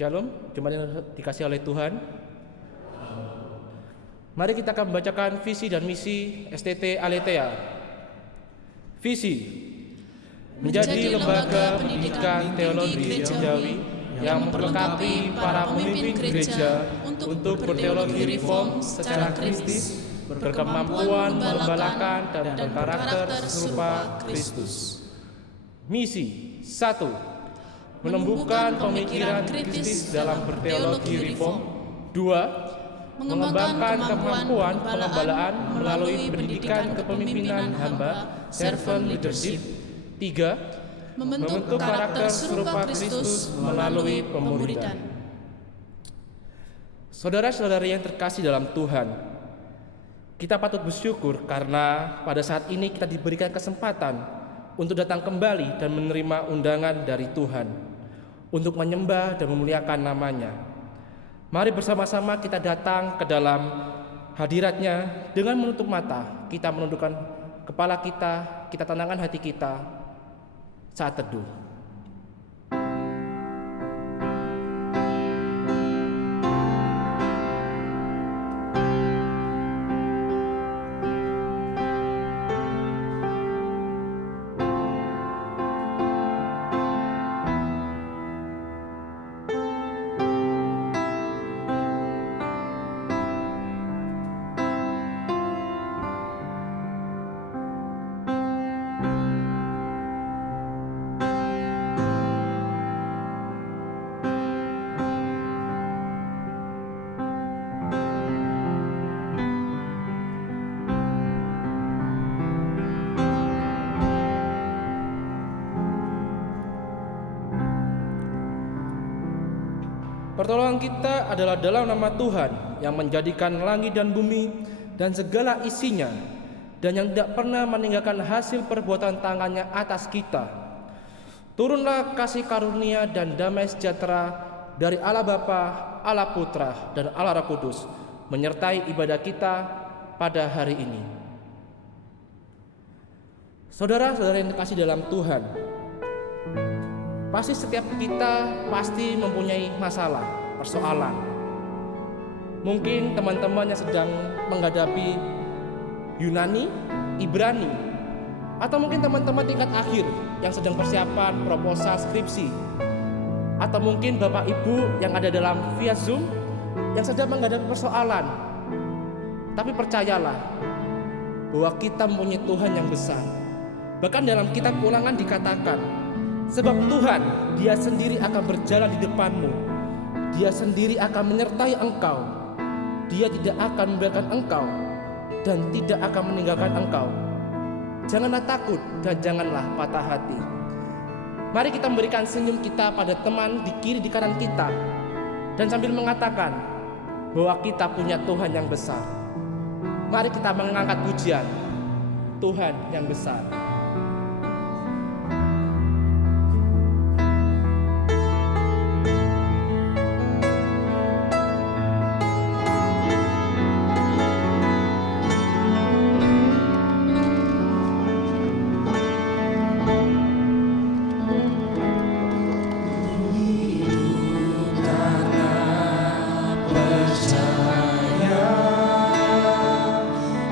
Shalom, jemaat yang dikasihi oleh Tuhan. Mari kita akan membacakan visi dan misi STT Aletheia. Visi: menjadi lembaga pendidikan teologi gerejawi yang memperlengkapi para pemimpin gereja untuk berteologi reform secara kristis, berkemampuan membalakan dan berkarakter serupa Kristus. Misi 1. Menumbuhkan pemikiran kritis dalam berteologi reform. 2. Mengembangkan kemampuan pengembalaan melalui pendidikan kepemimpinan hamba, servant leadership. 3. Membentuk karakter serupa Kristus melalui pemuridan. Saudara-saudari yang terkasih dalam Tuhan, kita patut bersyukur karena pada saat ini kita diberikan kesempatan untuk datang kembali dan menerima undangan dari Tuhan untuk menyembah dan memuliakan namanya. Mari bersama-sama kita datang ke dalam hadiratnya dengan menutup mata, kita menundukkan kepala kita tenangkan hati kita saat teduh. Pertolongan kita adalah dalam nama Tuhan yang menjadikan langit dan bumi dan segala isinya, dan yang tidak pernah meninggalkan hasil perbuatan tangannya atas kita. Turunlah kasih karunia dan damai sejahtera dari Allah Bapa, Allah Putra, dan Allah Roh Kudus menyertai ibadah kita pada hari ini. Saudara-saudara yang terkasih dalam Tuhan, pasti setiap kita pasti mempunyai masalah, persoalan. Mungkin teman-teman yang sedang menghadapi Yunani, Ibrani, atau mungkin teman-teman tingkat akhir yang sedang persiapan proposal skripsi, atau mungkin Bapak Ibu yang ada dalam via Zoom yang sedang menghadapi persoalan. Tapi percayalah bahwa kita mempunyai Tuhan yang besar. Bahkan dalam kitab Ulangan dikatakan, sebab Tuhan, Dia sendiri akan berjalan di depanmu. Dia sendiri akan menyertai engkau. Dia tidak akan membiarkan engkau dan tidak akan meninggalkan engkau. Janganlah takut dan janganlah patah hati. Mari kita memberikan senyum kita pada teman di kiri di kanan kita, dan sambil mengatakan bahwa kita punya Tuhan yang besar. Mari kita mengangkat pujian Tuhan yang besar.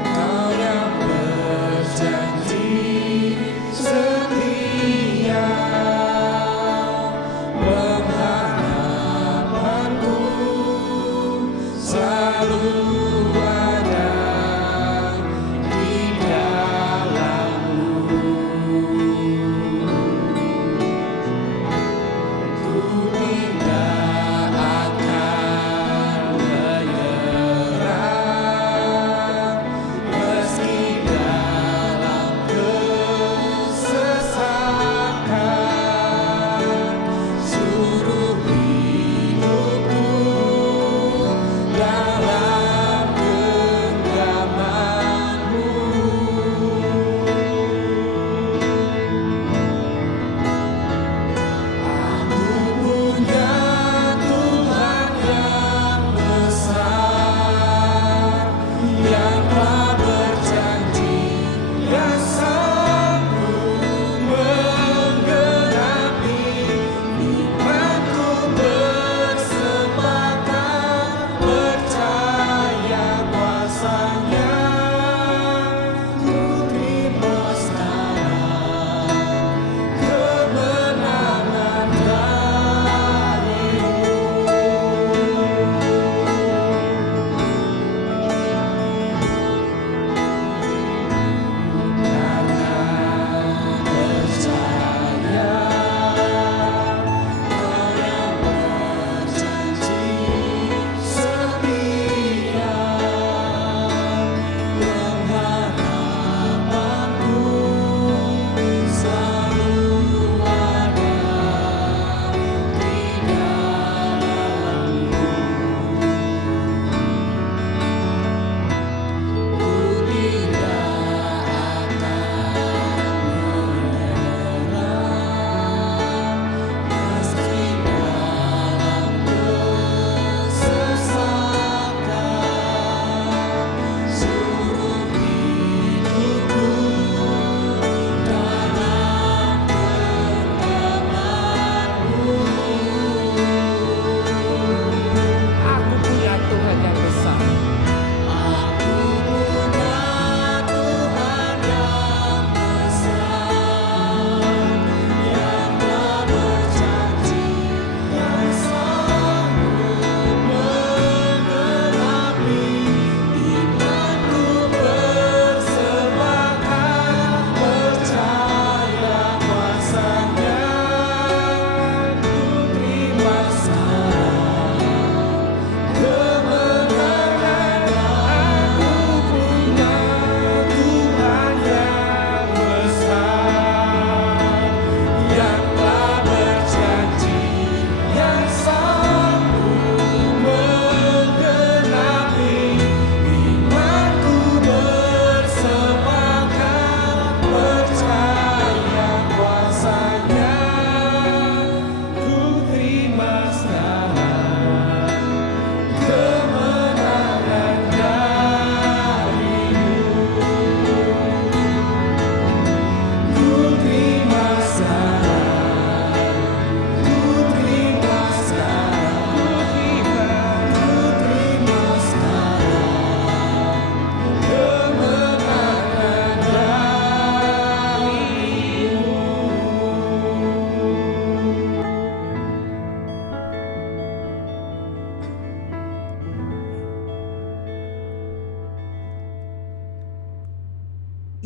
Kau yang berjanji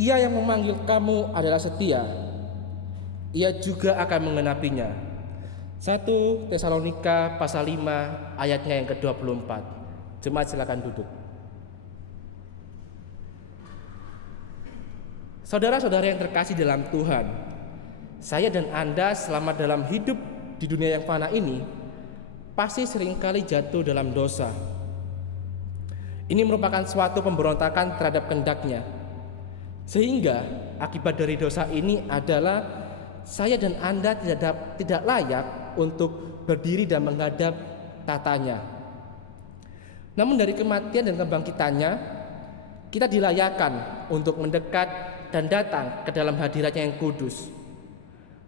Ia yang memanggil kamu adalah setia, ia juga akan menggenapinya. 1 Tesalonika pasal 5 ayatnya yang ke-24. Jemaat silakan duduk. Saudara-saudara yang terkasih dalam Tuhan, saya dan Anda selama dalam hidup di dunia yang fana ini pasti seringkali jatuh dalam dosa. Ini merupakan suatu pemberontakan terhadap kehendaknya. Sehingga akibat dari dosa ini adalah saya dan Anda tidak layak untuk berdiri dan menghadap tatanya. Namun dari kematian dan kebangkitannya, kita dilayakkan untuk mendekat dan datang ke dalam hadiratnya yang kudus.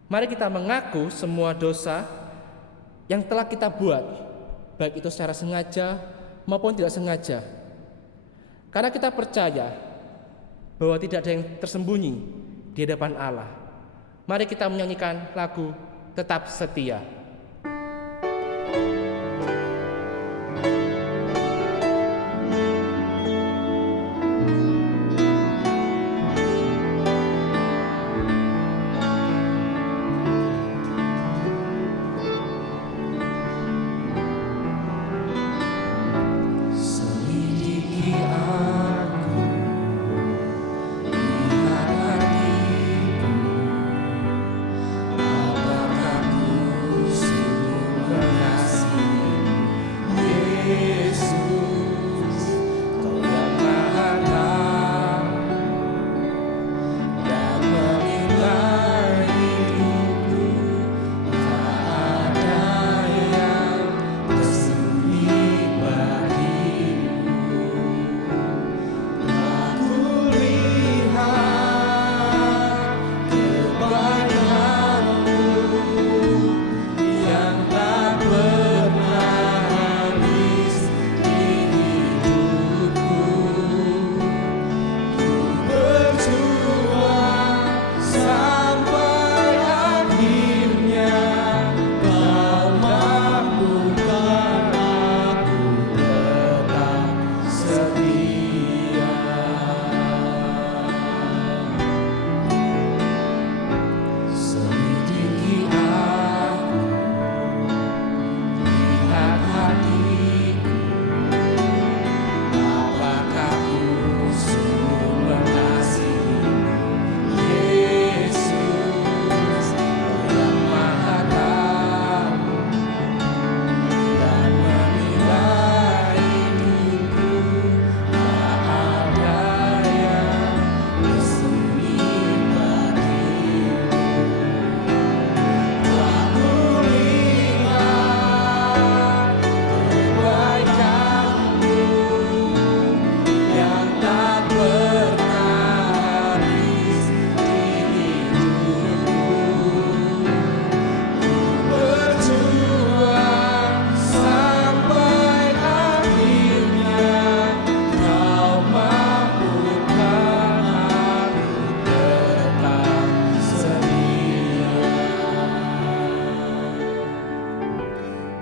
Mari kita mengaku semua dosa yang telah kita buat, baik itu secara sengaja maupun tidak sengaja. Karena kita percaya bahwa tidak ada yang tersembunyi di hadapan Allah. Mari kita menyanyikan lagu Tetap Setia.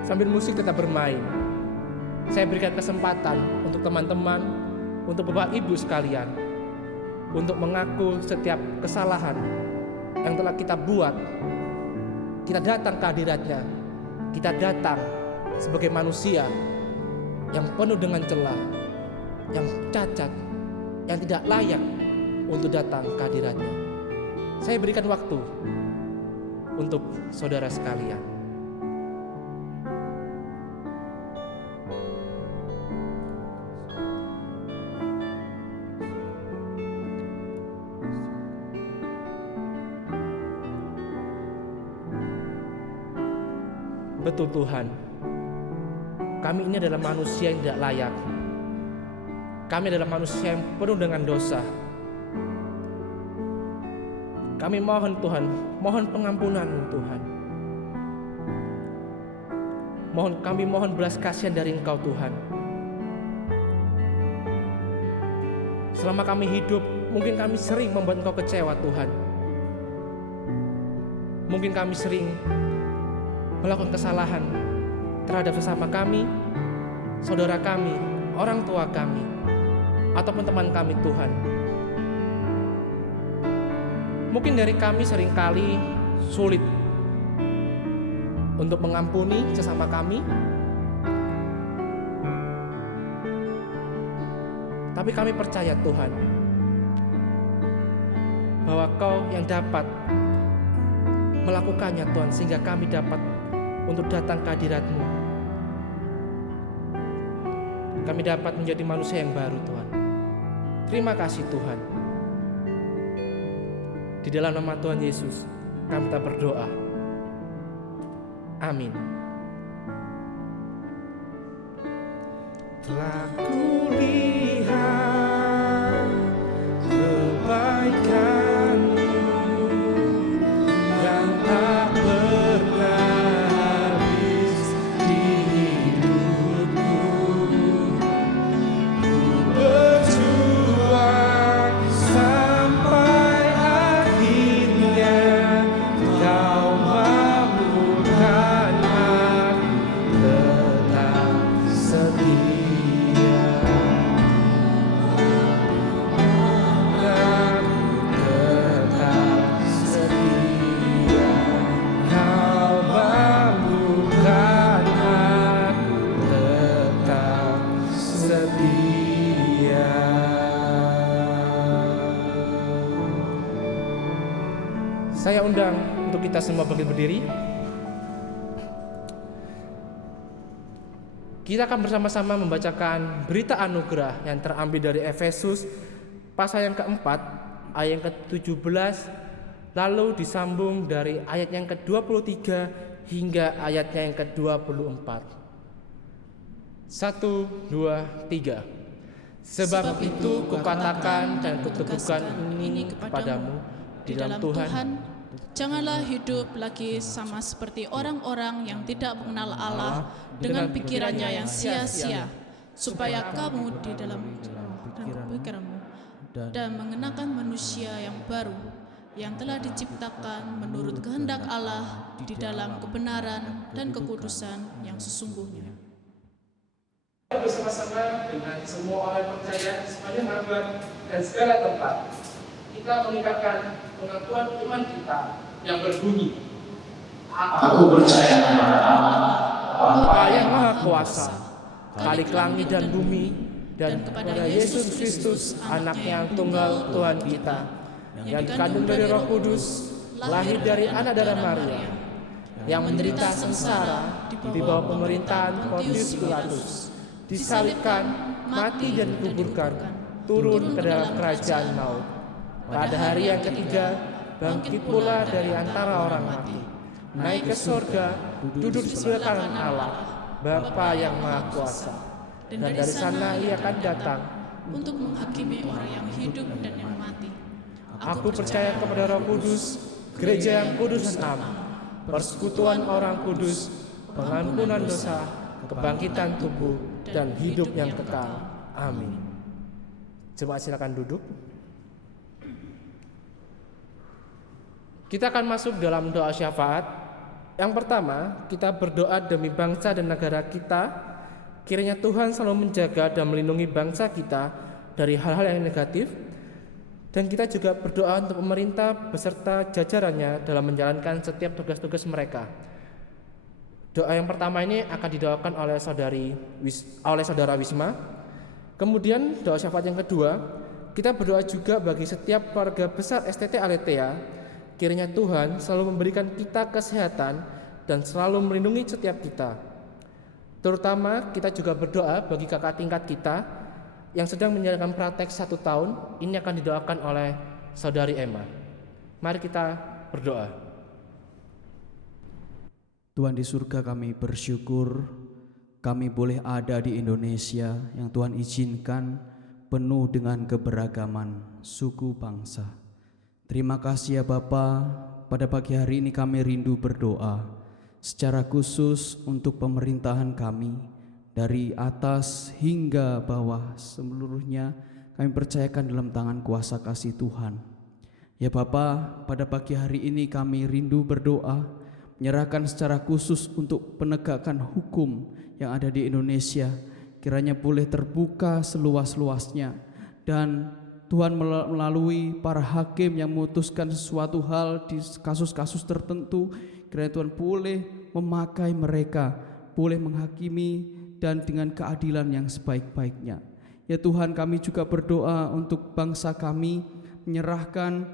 Sambil musik tetap bermain, saya berikan kesempatan untuk teman-teman, untuk Bapak Ibu sekalian, untuk mengaku setiap kesalahan yang telah kita buat. Kita datang ke hadiratnya, kita datang sebagai manusia yang penuh dengan celah, yang cacat, yang tidak layak untuk datang ke hadiratnya. Saya berikan waktu untuk saudara sekalian. Betul Tuhan, kami ini adalah manusia yang tidak layak. Kami adalah manusia yang penuh dengan dosa. Kami mohon Tuhan, mohon pengampunan-Mu Tuhan. Kami mohon belas kasihan dari Engkau Tuhan. Selama kami hidup, mungkin kami sering membuat Engkau kecewa Tuhan. Mungkin kami sering melakukan kesalahan terhadap sesama kami, saudara kami, orang tua kami, ataupun teman kami Tuhan. Mungkin dari kami seringkali sulit untuk mengampuni sesama kami, tapi kami percaya Tuhan bahwa Kau yang dapat melakukannya Tuhan, sehingga kami dapat untuk datang ke hadirat-Mu. Kami dapat menjadi manusia yang baru Tuhan. Terima kasih Tuhan. Di dalam nama Tuhan Yesus kami tak berdoa. Amin. Telah kulihat kebaikan-Mu yang tak pernah habis di hidupku. Ku berjuang sampai akhirnya Kau mampukan aku tetap setia. Saya undang untuk kita semua bangkit berdiri. Kita akan bersama-sama membacakan berita anugerah yang terambil dari Efesus pasal yang keempat, ayat yang ke-17, lalu disambung dari ayat yang ke-23 hingga ayatnya yang ke-24. 1, 2, 3. Sebab itu kukatakan dan kuteguhkan ini kepadamu di dalam Tuhan, janganlah hidup lagi sama seperti orang-orang yang tidak mengenal Allah dengan pikirannya yang sia-sia, supaya kamu di dalam pikiranmu dan mengenakan manusia yang baru, yang telah diciptakan menurut kehendak Allah di dalam kebenaran dan kekudusan yang sesungguhnya. Bersama-sama dengan semua orang percaya sepanjang abad dan segala tempat, kita meningkatkan pengakuan iman kita yang berbunyi, Aku percaya kepada Allah, Bapa yang Maha Kuasa, Khalik langit dan bumi, dan kepada Yesus Kristus, Anaknya yang tunggal Tuhan kita, yang dikandung dari Roh Kudus, lahir dari anak darah Maria, yang menderita sengsara di bawah pemerintahan Pontius Pilatus, disalibkan, mati dan dikuburkan, turun ke dalam kerajaan maut. Pada hari yang ketiga, bangkit pula dari antara orang mati, naik ke sorga, duduk di sebelah kanan Allah, Bapa yang Maha Kuasa. Dan dari sana Ia akan datang untuk menghakimi orang yang hidup dan yang mati. Aku percaya kepada Roh Kudus, gereja yang kudus dan am, persekutuan orang kudus, pengampunan dosa, kebangkitan tubuh, dan hidup yang kekal. Amin. Jemaat silakan duduk. Kita akan masuk dalam doa syafaat. Yang pertama, kita berdoa demi bangsa dan negara kita. Kiranya Tuhan selalu menjaga dan melindungi bangsa kita dari hal-hal yang negatif. Dan kita juga berdoa untuk pemerintah beserta jajarannya dalam menjalankan setiap tugas-tugas mereka. Doa yang pertama ini akan didoakan oleh saudara Wisma. Kemudian doa syafaat yang kedua, kita berdoa juga bagi setiap keluarga besar STT Aletheia. Kiranya Tuhan selalu memberikan kita kesehatan dan selalu melindungi setiap kita. Terutama kita juga berdoa bagi kakak tingkat kita yang sedang menjalankan praktek 1 tahun. Ini akan didoakan oleh saudari Emma. Mari kita berdoa. Tuhan di surga, kami bersyukur kami boleh ada di Indonesia yang Tuhan izinkan penuh dengan keberagaman suku bangsa. Terima kasih ya Bapa, pada pagi hari ini kami rindu berdoa secara khusus untuk pemerintahan kami, dari atas hingga bawah seluruhnya kami percayakan dalam tangan kuasa kasih Tuhan. Ya Bapa, pada pagi hari ini kami rindu berdoa, menyerahkan secara khusus untuk penegakan hukum yang ada di Indonesia, kiranya boleh terbuka seluas-luasnya dan Tuhan melalui para hakim yang memutuskan sesuatu hal di kasus-kasus tertentu, kiranya Tuhan boleh memakai mereka, boleh menghakimi dan dengan keadilan yang sebaik-baiknya. Ya Tuhan, kami juga berdoa untuk bangsa kami, menyerahkan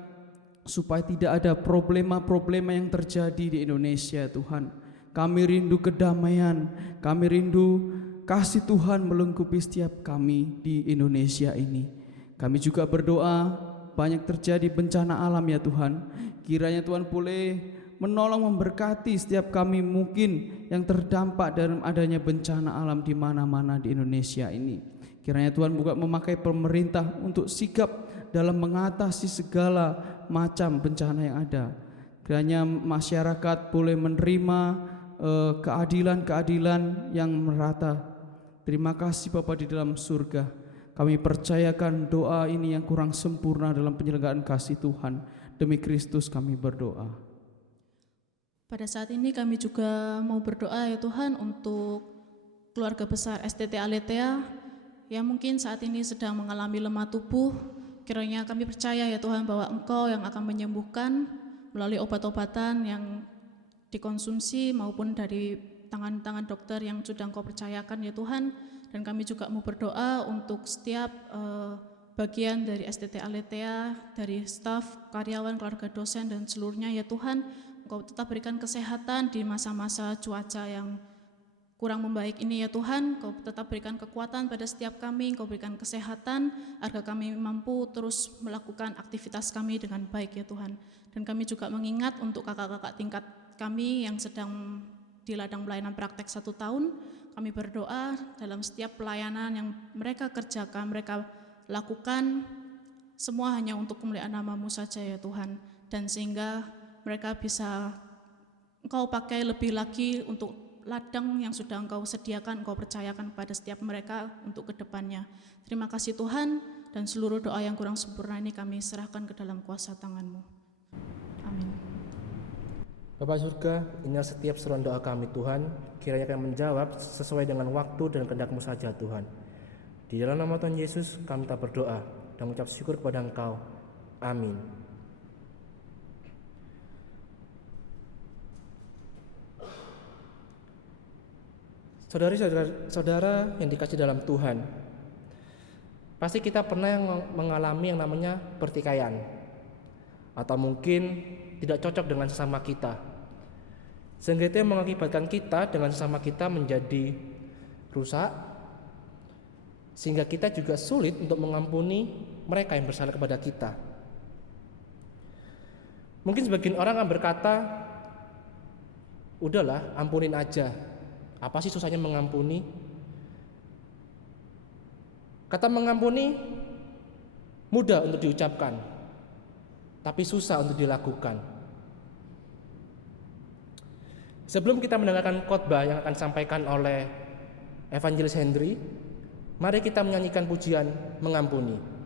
supaya tidak ada problema-problema yang terjadi di Indonesia. Tuhan, kami rindu kedamaian, kami rindu kasih Tuhan melengkapi setiap kami di Indonesia ini. Kami juga berdoa banyak terjadi bencana alam ya Tuhan. Kiranya Tuhan boleh menolong memberkati setiap kami mungkin yang terdampak dalam adanya bencana alam di mana-mana di Indonesia ini. Kiranya Tuhan juga memakai pemerintah untuk sigap dalam mengatasi segala macam bencana yang ada. Kiranya masyarakat boleh menerima keadilan-keadilan yang merata. Terima kasih Bapa di dalam surga. Kami percayakan doa ini yang kurang sempurna dalam penyelenggaraan kasih Tuhan. Demi Kristus kami berdoa. Pada saat ini kami juga mau berdoa ya Tuhan untuk keluarga besar STT Aletheia yang mungkin saat ini sedang mengalami lemah tubuh. Kiranya kami percaya ya Tuhan bahwa Engkau yang akan menyembuhkan melalui obat-obatan yang dikonsumsi maupun dari tangan-tangan dokter yang sudah Engkau percayakan ya Tuhan. Dan kami juga mau berdoa untuk setiap bagian dari STT Aletheia, dari staf, karyawan, keluarga dosen dan seluruhnya ya Tuhan. Engkau tetap berikan kesehatan di masa-masa cuaca yang kurang membaik ini ya Tuhan. Engkau tetap berikan kekuatan pada setiap kami, Engkau berikan kesehatan agar kami mampu terus melakukan aktivitas kami dengan baik ya Tuhan. Dan kami juga mengingat untuk kakak-kakak tingkat kami yang sedang di ladang pelayanan praktek 1 tahun. Kami berdoa dalam setiap pelayanan yang mereka kerjakan, mereka lakukan, semua hanya untuk kemuliaan nama-Mu saja ya Tuhan. Dan sehingga mereka bisa Engkau pakai lebih lagi untuk ladang yang sudah Engkau sediakan, Engkau percayakan kepada setiap mereka untuk kedepannya. Terima kasih Tuhan, dan seluruh doa yang kurang sempurna ini kami serahkan ke dalam kuasa tangan-Mu. Amin. Bapa surga, inilah setiap seruan doa kami Tuhan, kiranya kami menjawab sesuai dengan waktu dan kehendak-Mu saja Tuhan. Di dalam nama Tuhan Yesus kami tak berdoa dan mengucap syukur kepada Engkau. Amin. Saudari-saudara yang dikasihi dalam Tuhan, pasti kita pernah mengalami yang namanya pertikaian, atau mungkin tidak cocok dengan sesama kita, sehingga itu yang mengakibatkan kita dengan sesama kita menjadi rusak, sehingga kita juga sulit untuk mengampuni mereka yang bersalah kepada kita. Mungkin sebagian orang akan berkata, udahlah ampunin aja, apa sih susahnya mengampuni? Kata mengampuni mudah untuk diucapkan, tapi susah untuk dilakukan. Sebelum kita mendengarkan khotbah yang akan disampaikan oleh Evangelis Henry, mari kita menyanyikan pujian mengampuni.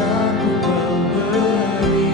Aku memberi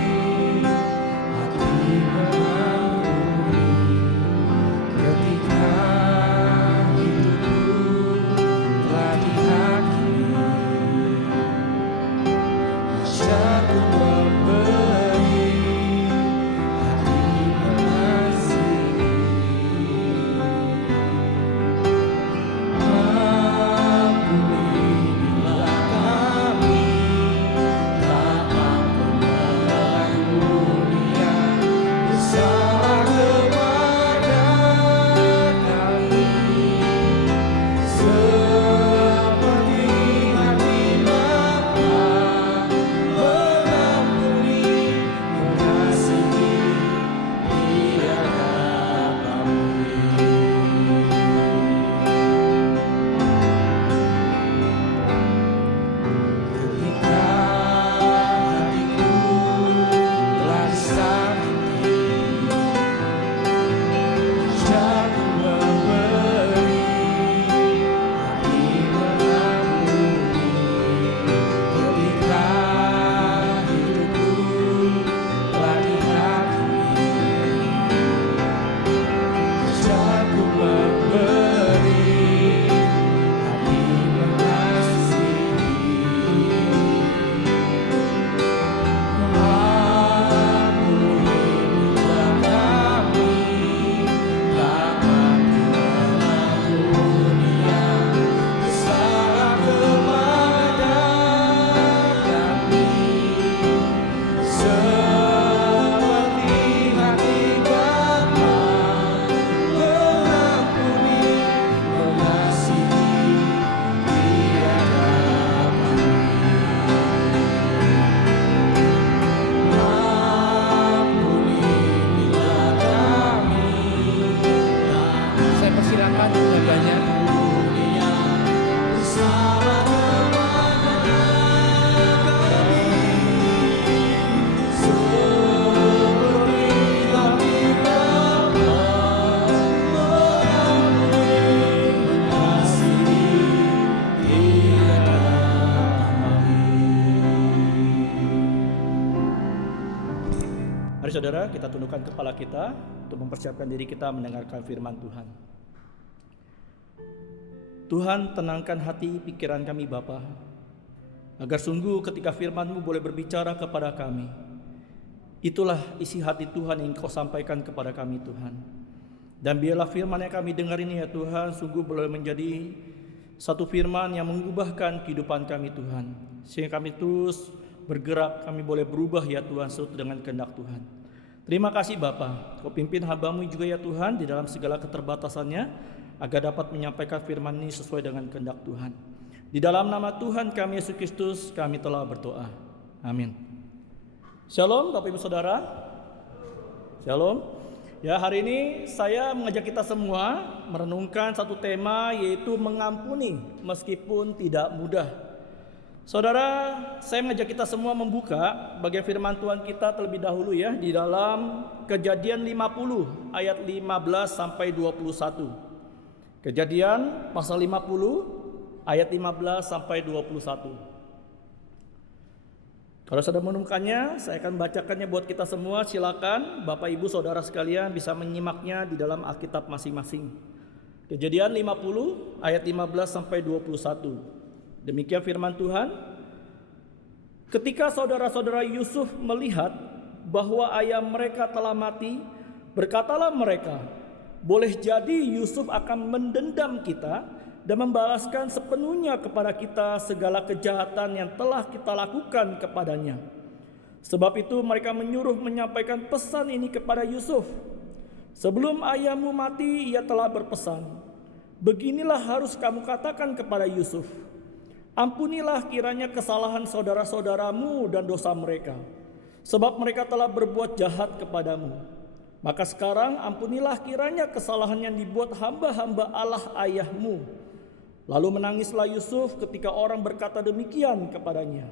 saudara, kita tundukkan kepala kita untuk mempersiapkan diri kita mendengarkan firman Tuhan. Tuhan, tenangkan hati pikiran kami Bapa, agar sungguh ketika firman-Mu boleh berbicara kepada kami, itulah isi hati Tuhan yang Kau sampaikan kepada kami Tuhan. Dan biarlah firman yang kami dengar ini ya Tuhan, sungguh boleh menjadi satu firman yang mengubahkan kehidupan kami Tuhan, sehingga kami terus bergerak, kami boleh berubah ya Tuhan sesuai dengan kehendak Tuhan. Terima kasih Bapa, Kau pimpin hamba-Mu juga ya Tuhan di dalam segala keterbatasannya, agar dapat menyampaikan firman ini sesuai dengan kehendak Tuhan. Di dalam nama Tuhan kami Yesus Kristus kami telah berdoa. Amin. Shalom Bapak Ibu Saudara. Shalom. Ya, hari ini saya mengajak kita semua merenungkan satu tema, yaitu mengampuni meskipun tidak mudah. Saudara, saya mengajak kita semua membuka bagian firman Tuhan kita terlebih dahulu ya, di dalam Kejadian 50 ayat 15 sampai 21. Kejadian pasal 50 ayat 15 sampai 21. Kalau sudah menemukannya, saya akan bacakannya buat kita semua. Silakan Bapak Ibu Saudara sekalian bisa menyimaknya di dalam Alkitab masing-masing. Kejadian 50 ayat 15 sampai 21. Demikian firman Tuhan. Ketika saudara-saudara Yusuf melihat bahwa ayah mereka telah mati, berkatalah mereka, boleh jadi Yusuf akan mendendam kita dan membalaskan sepenuhnya kepada kita segala kejahatan yang telah kita lakukan kepadanya. Sebab itu mereka menyuruh menyampaikan pesan ini kepada Yusuf. Sebelum ayahmu mati, ia telah berpesan, beginilah harus kamu katakan kepada Yusuf, ampunilah kiranya kesalahan saudara-saudaramu dan dosa mereka, sebab mereka telah berbuat jahat kepadamu. Maka sekarang ampunilah kiranya kesalahan yang dibuat hamba-hamba Allah ayahmu. Lalu menangislah Yusuf ketika orang berkata demikian kepadanya.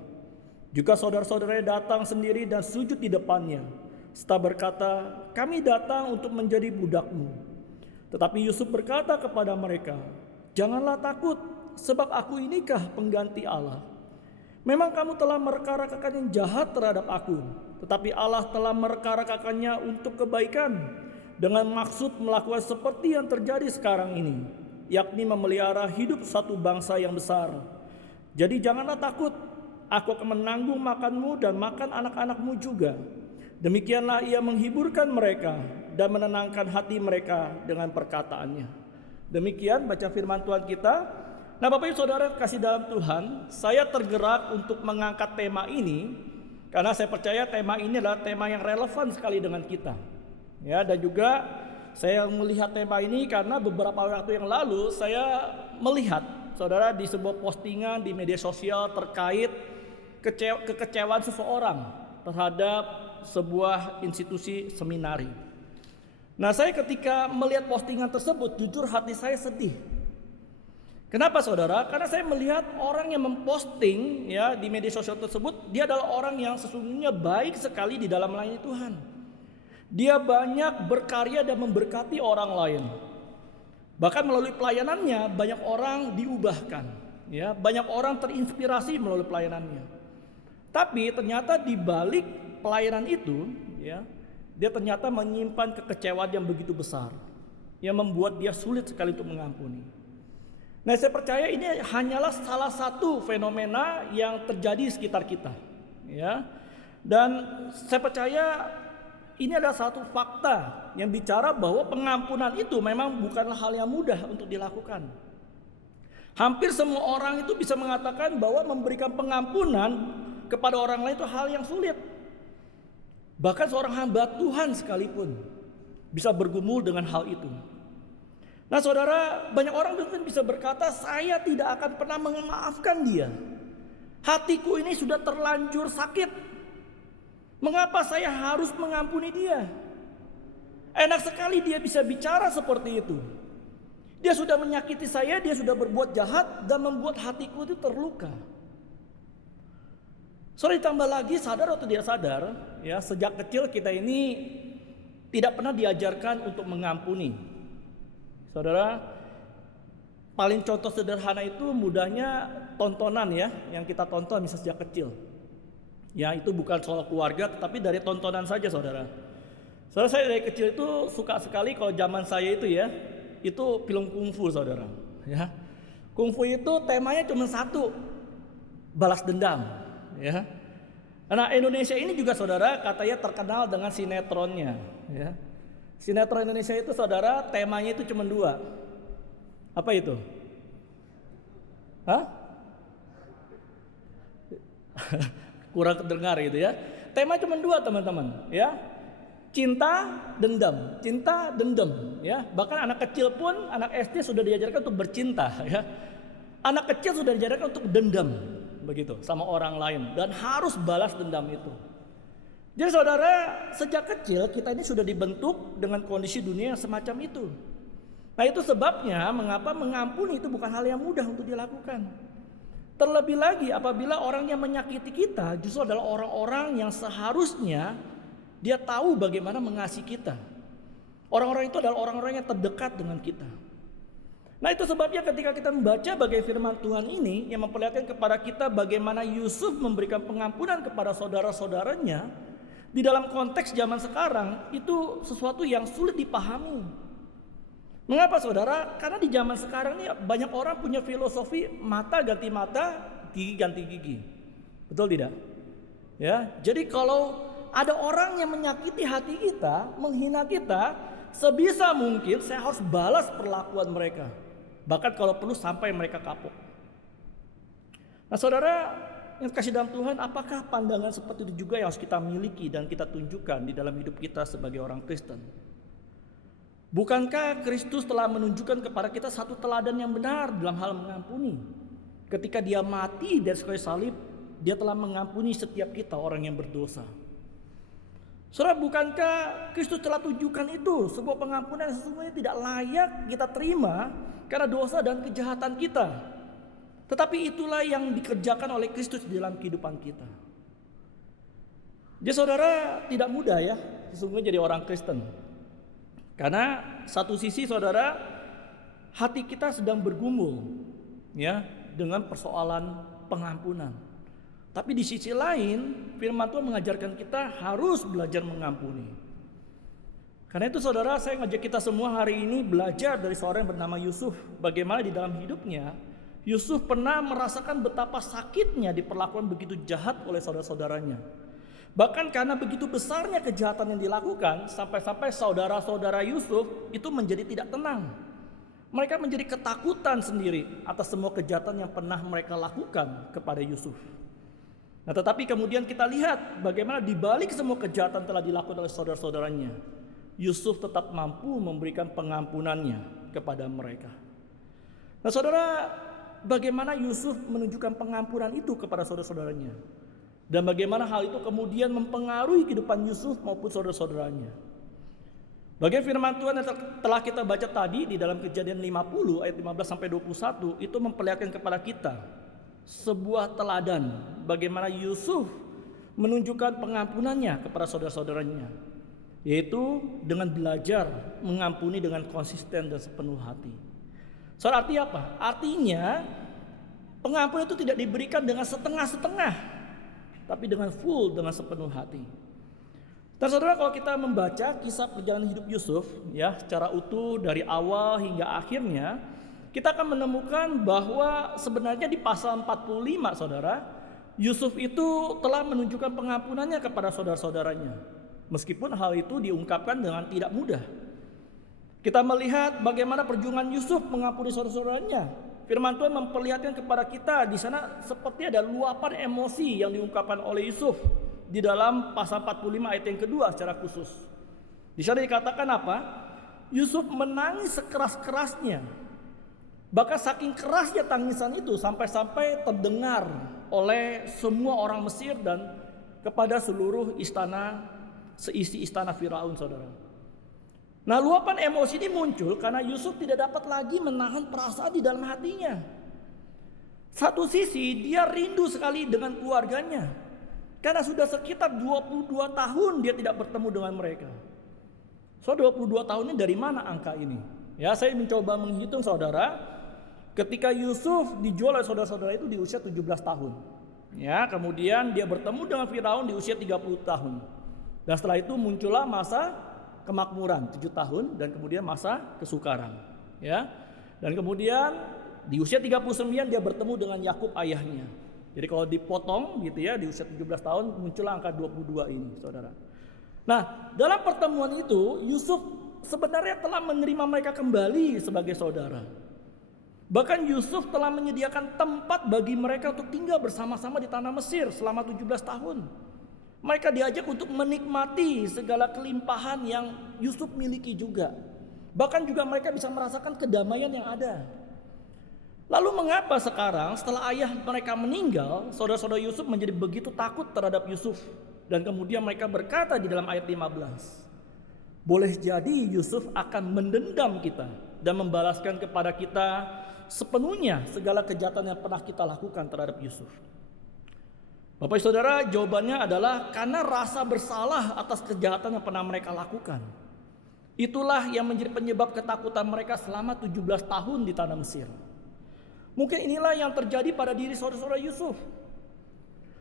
Juga saudara-saudaranya datang sendiri dan sujud di depannya, serta berkata, kami datang untuk menjadi budakmu. Tetapi Yusuf berkata kepada mereka, janganlah takut, sebab aku inikah pengganti Allah. Memang kamu telah mereka-rekakan yang jahat terhadap aku, tetapi Allah telah mereka-rekakannya untuk kebaikan, dengan maksud melakukan seperti yang terjadi sekarang ini, yakni memelihara hidup satu bangsa yang besar. Jadi janganlah takut, aku akan menanggung makanmu dan makan anak-anakmu juga. Demikianlah ia menghiburkan mereka dan menenangkan hati mereka dengan perkataannya. Demikian baca firman Tuhan kita. Nah Bapak Ibu Saudara kasih dalam Tuhan, saya tergerak untuk mengangkat tema ini karena saya percaya tema ini adalah tema yang relevan sekali dengan kita. Ya, dan juga saya melihat tema ini karena beberapa waktu yang lalu saya melihat saudara di sebuah postingan di media sosial terkait kekecewaan seseorang terhadap sebuah institusi seminari. Nah, saya ketika melihat postingan tersebut, jujur hati saya sedih. Kenapa saudara? Karena saya melihat orang yang memposting ya di media sosial tersebut, dia adalah orang yang sesungguhnya baik sekali di dalam melayani Tuhan. Dia banyak berkarya dan memberkati orang lain. Bahkan melalui pelayanannya banyak orang diubahkan, ya, banyak orang terinspirasi melalui pelayanannya. Tapi ternyata di balik pelayanan itu, ya, dia ternyata menyimpan kekecewaan yang begitu besar, yang membuat dia sulit sekali untuk mengampuni. Nah, saya percaya ini hanyalah salah satu fenomena yang terjadi di sekitar kita, ya. Dan saya percaya ini adalah satu fakta yang bicara bahwa pengampunan itu memang bukanlah hal yang mudah untuk dilakukan. Hampir semua orang itu bisa mengatakan bahwa memberikan pengampunan kepada orang lain itu hal yang sulit. Bahkan seorang hamba Tuhan sekalipun bisa bergumul dengan hal itu. Nah saudara, banyak orang mungkin bisa berkata, saya tidak akan pernah memaafkan dia. Hatiku ini sudah terlanjur sakit. Mengapa saya harus mengampuni dia? Enak sekali dia bisa bicara seperti itu. Dia sudah menyakiti saya, dia sudah berbuat jahat dan membuat hatiku itu terluka. Saudara, ditambah lagi sadar atau tidak sadar, ya, sejak kecil kita ini tidak pernah diajarkan untuk mengampuni. Saudara, paling contoh sederhana itu mudahnya tontonan ya, yang kita tonton misalnya sejak kecil. Ya, itu bukan soal keluarga, tetapi dari tontonan saja saudara. Saudara, saya dari kecil itu suka sekali kalau zaman saya itu ya, itu film kungfu saudara. Ya, kungfu itu temanya cuma satu, balas dendam. Ya, nah Indonesia ini juga saudara katanya terkenal dengan sinetronnya. Ya, sinetron Indonesia itu saudara temanya itu cuma dua. Apa itu? Hah? Kurang terdengar gitu ya. Tema cuma dua teman-teman, ya. Cinta, dendam, cinta, dendam, ya. Bahkan anak kecil pun, anak SD sudah diajarkan untuk bercinta, ya. Anak kecil sudah diajarkan untuk dendam, begitu, sama orang lain dan harus balas dendam itu. Jadi saudara, sejak kecil kita ini sudah dibentuk dengan kondisi dunia yang semacam itu. Nah itu sebabnya mengapa mengampuni itu bukan hal yang mudah untuk dilakukan. Terlebih lagi apabila orang yang menyakiti kita justru adalah orang-orang yang seharusnya dia tahu bagaimana mengasihi kita. Orang-orang itu adalah orang-orang yang terdekat dengan kita. Nah itu sebabnya ketika kita membaca bagai firman Tuhan ini yang memperlihatkan kepada kita bagaimana Yusuf memberikan pengampunan kepada saudara-saudaranya, di dalam konteks zaman sekarang itu sesuatu yang sulit dipahami. Mengapa saudara? Karena di zaman sekarang ini banyak orang punya filosofi mata ganti mata, gigi ganti gigi. Betul tidak? Ya, jadi kalau ada orang yang menyakiti hati kita, menghina kita, sebisa mungkin saya harus balas perlakuan mereka. Bahkan kalau perlu sampai mereka kapok. Nah saudara yang kasih dalam Tuhan, apakah pandangan seperti itu juga yang harus kita miliki dan kita tunjukkan di dalam hidup kita sebagai orang Kristen? Bukankah Kristus telah menunjukkan kepada kita satu teladan yang benar dalam hal mengampuni? Ketika dia mati dari kayu salib, dia telah mengampuni setiap kita orang yang berdosa. Saudara, bukankah Kristus telah tunjukkan itu sebuah pengampunan yang sesungguhnya tidak layak kita terima karena dosa dan kejahatan kita. Tetapi itulah yang dikerjakan oleh Kristus di dalam kehidupan kita. Jadi saudara, tidak mudah ya sesungguhnya jadi orang Kristen. Karena satu sisi saudara, hati kita sedang bergumul ya dengan persoalan pengampunan. Tapi di sisi lain firman Tuhan mengajarkan kita harus belajar mengampuni. Karena itu saudara, saya ngajak kita semua hari ini belajar dari seorang yang bernama Yusuf. Bagaimana di dalam hidupnya Yusuf pernah merasakan betapa sakitnya diperlakukan begitu jahat oleh saudara-saudaranya. Bahkan karena begitu besarnya kejahatan yang dilakukan, sampai-sampai saudara-saudara Yusuf itu menjadi tidak tenang. Mereka menjadi ketakutan sendiri atas semua kejahatan yang pernah mereka lakukan kepada Yusuf. Nah tetapi kemudian kita lihat bagaimana di balik semua kejahatan telah dilakukan oleh saudara-saudaranya, Yusuf tetap mampu memberikan pengampunannya kepada mereka. Nah saudara, bagaimana Yusuf menunjukkan pengampunan itu kepada saudara-saudaranya? Dan bagaimana hal itu kemudian mempengaruhi kehidupan Yusuf maupun saudara-saudaranya. Bagian firman Tuhan yang telah kita baca tadi di dalam Kejadian 50 ayat 15-21 itu memperlihatkan kepada kita sebuah teladan bagaimana Yusuf menunjukkan pengampunannya kepada saudara-saudaranya, yaitu dengan belajar mengampuni dengan konsisten dan sepenuh hati. Soal arti apa? Artinya pengampunan itu tidak diberikan dengan setengah-setengah, tapi dengan full, dengan sepenuh hati. Dan saudara, kalau kita membaca kisah perjalanan hidup Yusuf ya secara utuh dari awal hingga akhirnya, kita akan menemukan bahwa sebenarnya di pasal 45 saudara, Yusuf itu telah menunjukkan pengampunannya kepada saudara-saudaranya. Meskipun hal itu diungkapkan dengan tidak mudah. Kita melihat bagaimana perjuangan Yusuf mengampuni saudara-saudaranya. Firman Tuhan memperlihatkan kepada kita di sana seperti ada luapan emosi yang diungkapkan oleh Yusuf di dalam pasal 45 ayat yang kedua secara khusus. Di sana dikatakan apa? Yusuf menangis sekeras-kerasnya. Bahkan saking kerasnya tangisan itu sampai-sampai terdengar oleh semua orang Mesir dan kepada seluruh istana, seisi istana Firaun, saudara. Nah, luapan emosi ini muncul karena Yusuf tidak dapat lagi menahan perasaan di dalam hatinya. Satu sisi dia rindu sekali dengan keluarganya, karena sudah sekitar 22 tahun dia tidak bertemu dengan mereka. So 22 tahun ini dari mana angka ini? Ya, saya mencoba menghitung saudara. Ketika Yusuf dijual oleh saudara-saudara itu di usia 17 tahun. Ya, kemudian dia bertemu dengan Firaun di usia 30 tahun. Dan setelah itu muncullah masa kemakmuran 7 tahun dan kemudian masa kesukaran, ya. Dan kemudian di usia 39 dia bertemu dengan Yakub ayahnya. Jadi kalau dipotong gitu ya, di usia 17 tahun muncullah angka 22 ini, Saudara. Nah, dalam pertemuan itu Yusuf sebenarnya telah menerima mereka kembali sebagai saudara. Bahkan Yusuf telah menyediakan tempat bagi mereka untuk tinggal bersama-sama di tanah Mesir selama 17 tahun. Mereka diajak untuk menikmati segala kelimpahan yang Yusuf miliki juga. Bahkan juga mereka bisa merasakan kedamaian yang ada. Lalu mengapa sekarang setelah ayah mereka meninggal, saudara-saudara Yusuf menjadi begitu takut terhadap Yusuf? Dan kemudian mereka berkata di dalam ayat 15, boleh jadi Yusuf akan mendendam kita dan membalaskan kepada kita sepenuhnya segala kejahatan yang pernah kita lakukan terhadap Yusuf. Bapak saudara, jawabannya adalah karena rasa bersalah atas kejahatan yang pernah mereka lakukan. Itulah yang menjadi penyebab ketakutan mereka selama 17 tahun di tanah Mesir. Mungkin inilah yang terjadi pada diri saudara-saudara Yusuf.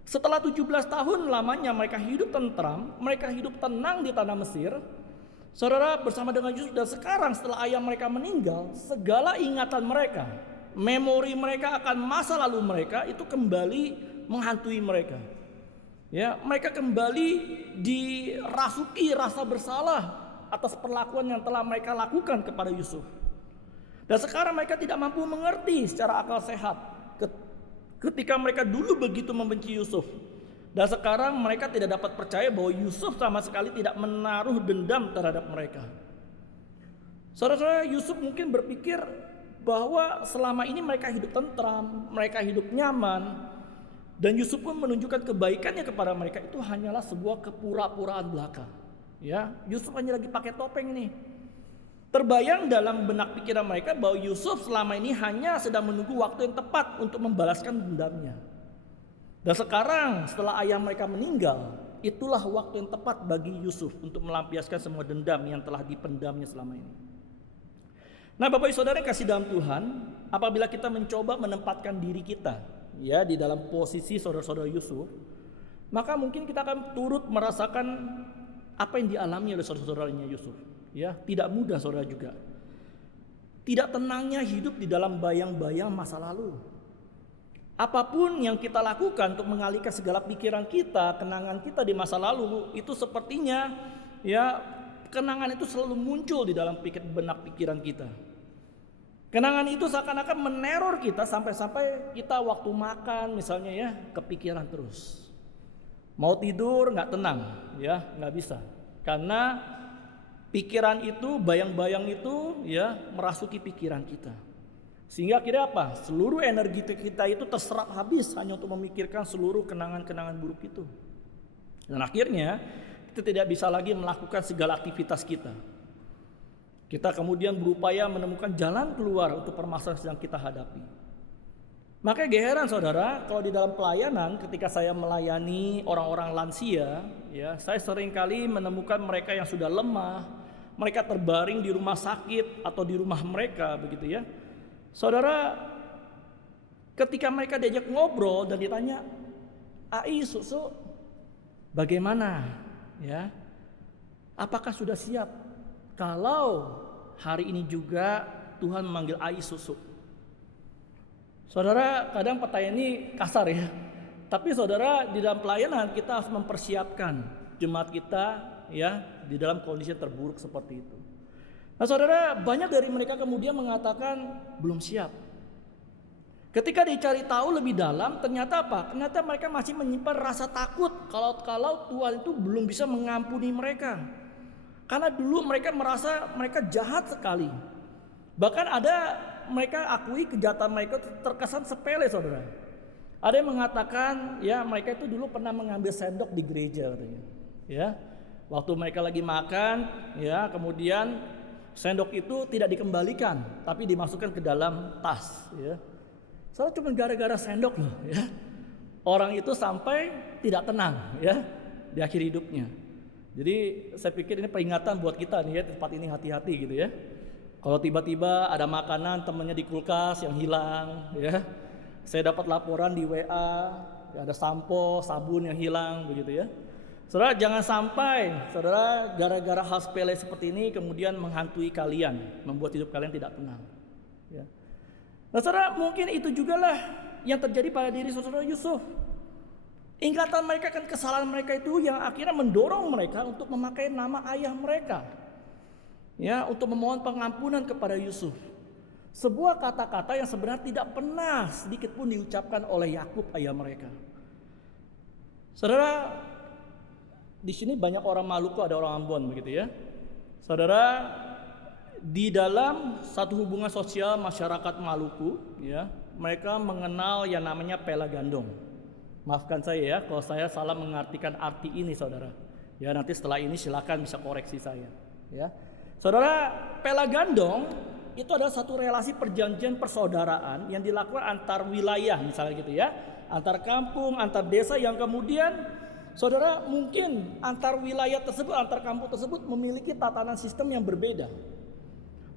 Setelah 17 tahun lamanya mereka hidup tentram, mereka hidup tenang di tanah Mesir. Saudara, bersama dengan Yusuf, dan sekarang setelah ayah mereka meninggal, segala ingatan mereka, memori mereka akan masa lalu mereka itu kembali menghantui mereka. Ya, mereka kembali dirasuki rasa bersalah atas perlakuan yang telah mereka lakukan kepada Yusuf. Dan sekarang mereka tidak mampu mengerti secara akal sehat ketika mereka dulu begitu membenci Yusuf. Dan sekarang mereka tidak dapat percaya bahwa Yusuf sama sekali tidak menaruh dendam terhadap mereka. Saudara-saudara, Yusuf mungkin berpikir bahwa selama ini mereka hidup tentram, mereka hidup nyaman. Dan Yusuf pun menunjukkan kebaikannya kepada mereka itu hanyalah sebuah kepura-puraan belaka. Ya, Yusuf hanya lagi pakai topeng nih. Terbayang dalam benak pikiran mereka bahwa Yusuf selama ini hanya sedang menunggu waktu yang tepat untuk membalaskan dendamnya. Dan sekarang setelah ayah mereka meninggal, itulah waktu yang tepat bagi Yusuf untuk melampiaskan semua dendam yang telah dipendamnya selama ini. Nah, Bapak Ibu Saudara yang kasih dalam Tuhan, apabila kita mencoba menempatkan diri kita ya di dalam posisi saudara-saudara Yusuf, maka mungkin kita akan turut merasakan apa yang dialami oleh saudara-saudaranya Yusuf. Ya, tidak mudah saudara juga. Tidak tenangnya hidup di dalam bayang-bayang masa lalu. Apapun yang kita lakukan untuk mengalihkan segala pikiran kita, kenangan kita di masa lalu, itu sepertinya ya kenangan itu selalu muncul di dalam benak pikiran kita. Kenangan itu seakan-akan meneror kita sampai-sampai kita waktu makan misalnya ya kepikiran terus. Mau tidur nggak tenang, ya nggak bisa, karena pikiran itu, bayang-bayang itu ya merasuki pikiran kita. Sehingga akhirnya apa? Seluruh energi kita itu terserap habis hanya untuk memikirkan seluruh kenangan-kenangan buruk itu. Dan akhirnya kita tidak bisa lagi melakukan segala aktivitas kita. Kita kemudian berupaya menemukan jalan keluar untuk permasalahan yang sedang kita hadapi. Makanya gak heran saudara, kalau di dalam pelayanan ketika saya melayani orang-orang lansia, ya saya seringkali menemukan mereka yang sudah lemah, mereka terbaring di rumah sakit atau di rumah mereka begitu ya. Saudara, ketika mereka diajak ngobrol dan ditanya, "Ai, susu, bagaimana? Ya, apakah sudah siap kalau hari ini juga Tuhan memanggil Ai susu?" Saudara, kadang pertanyaan ini kasar ya. Tapi saudara, di dalam pelayanan kita harus mempersiapkan jemaat kita ya di dalam kondisi terburuk seperti itu. Nah saudara, banyak dari mereka kemudian mengatakan belum siap. Ketika dicari tahu lebih dalam, ternyata apa? Ternyata mereka masih menyimpan rasa takut kalau Tuhan itu belum bisa mengampuni mereka. Karena dulu mereka merasa mereka jahat sekali. Bahkan ada mereka akui kejahatan mereka terkesan sepele saudara. Ada yang mengatakan ya mereka itu dulu pernah mengambil sendok di gereja katanya. Ya, waktu mereka lagi makan ya kemudian sendok itu tidak dikembalikan tapi dimasukkan ke dalam tas ya. Soalnya cuma gara-gara sendok loh ya. Orang itu sampai tidak tenang ya di akhir hidupnya. Jadi saya pikir ini peringatan buat kita nih ya, tempat ini hati-hati gitu ya. Kalau tiba-tiba ada makanan temannya di kulkas yang hilang ya. Saya dapat laporan di WA ada sampo, sabun yang hilang begitu ya. Saudara, jangan sampai saudara gara-gara hal sepele seperti ini kemudian menghantui kalian, membuat hidup kalian tidak tenang. Ya. Nah, saudara, mungkin itu juga lah yang terjadi pada diri saudara Yusuf. Ingatan mereka kan kesalahan mereka itu yang akhirnya mendorong mereka untuk memakai nama ayah mereka. Ya, untuk memohon pengampunan kepada Yusuf. Sebuah kata-kata yang sebenarnya tidak pernah sedikit pun diucapkan oleh Yakub ayah mereka. Saudara, di sini banyak orang Maluku, ada orang Ambon begitu ya. Saudara, di dalam satu hubungan sosial masyarakat Maluku ya, mereka mengenal yang namanya pela gandong. Maafkan saya ya kalau saya salah mengartikan arti ini saudara. Ya, nanti setelah ini silakan bisa koreksi saya ya. Saudara, pela gandong itu adalah satu relasi perjanjian persaudaraan yang dilakukan antar wilayah misalnya gitu ya. Antar kampung, antar desa yang kemudian saudara, mungkin antar wilayah tersebut, antar kampung tersebut memiliki tatanan sistem yang berbeda.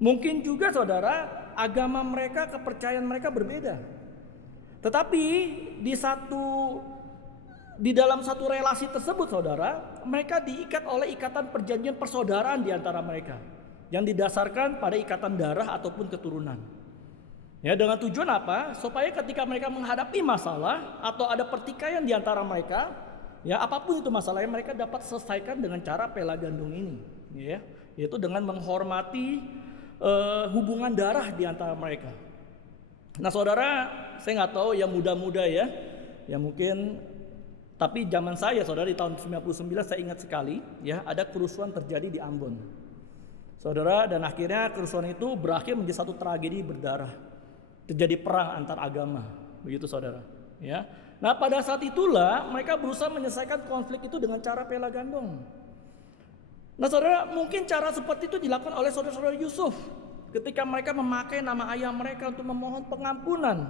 Mungkin juga saudara, agama mereka, kepercayaan mereka berbeda. Tetapi di dalam satu relasi tersebut saudara, mereka diikat oleh ikatan perjanjian persaudaraan di antara mereka, yang didasarkan pada ikatan darah ataupun keturunan. Ya, dengan tujuan apa? Supaya ketika mereka menghadapi masalah atau ada pertikaian di antara mereka, ya, apapun itu masalahnya, mereka dapat selesaikan dengan cara pela gandong ini, ya, yaitu dengan menghormati hubungan darah di antara mereka. Nah, saudara, saya nggak tahu yang muda-muda ya mungkin, tapi zaman saya, saudara, di tahun 99 saya ingat sekali, ya, ada kerusuhan terjadi di Ambon, saudara, dan akhirnya kerusuhan itu berakhir menjadi satu tragedi berdarah, terjadi perang antar agama, begitu saudara, ya. Nah, pada saat itulah mereka berusaha menyelesaikan konflik itu dengan cara pela gandong. Nah, saudara, mungkin cara seperti itu dilakukan oleh saudara-saudara Yusuf ketika mereka memakai nama ayah mereka untuk memohon pengampunan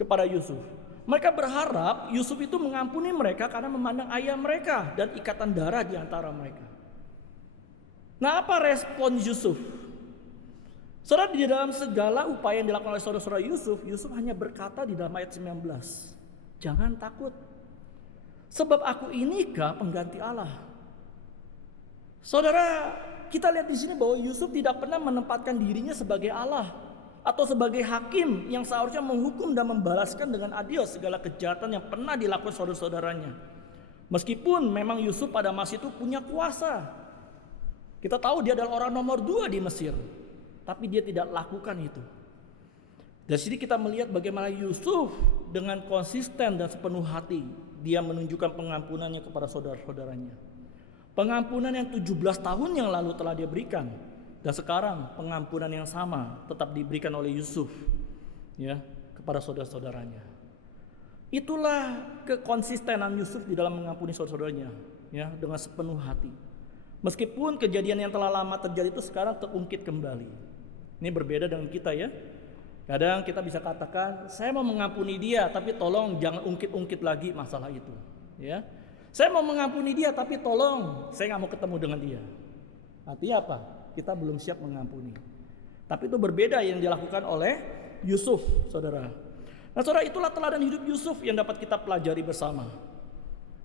kepada Yusuf. Mereka berharap Yusuf itu mengampuni mereka karena memandang ayah mereka dan ikatan darah di antara mereka. Nah, apa respon Yusuf? Saudara, di dalam segala upaya yang dilakukan oleh saudara-saudara Yusuf, Yusuf hanya berkata di dalam ayat 19, jangan takut, sebab aku inikah pengganti Allah. Saudara, kita lihat di sini bahwa Yusuf tidak pernah menempatkan dirinya sebagai Allah atau sebagai hakim yang seharusnya menghukum dan membalaskan dengan adil segala kejahatan yang pernah dilakukan saudara-saudaranya. Meskipun memang Yusuf pada masa itu punya kuasa. Kita tahu dia adalah orang nomor 2 di Mesir, tapi dia tidak lakukan itu. Dari sini kita melihat bagaimana Yusuf dengan konsisten dan sepenuh hati dia menunjukkan pengampunannya kepada saudara-saudaranya. Pengampunan yang 17 tahun yang lalu telah dia berikan, dan sekarang pengampunan yang sama tetap diberikan oleh Yusuf ya kepada saudara-saudaranya. Itulah kekonsistenan Yusuf di dalam mengampuni saudara-saudaranya ya dengan sepenuh hati. Meskipun kejadian yang telah lama terjadi itu sekarang terungkit kembali. Ini berbeda dengan kita ya. Kadang kita bisa katakan, saya mau mengampuni dia, tapi tolong jangan ungkit-ungkit lagi masalah itu. Ya, saya mau mengampuni dia, tapi tolong saya nggak mau ketemu dengan dia. Artinya apa? Kita belum siap mengampuni. Tapi itu berbeda yang dilakukan oleh Yusuf, saudara. Nah, saudara, itulah teladan hidup Yusuf yang dapat kita pelajari bersama.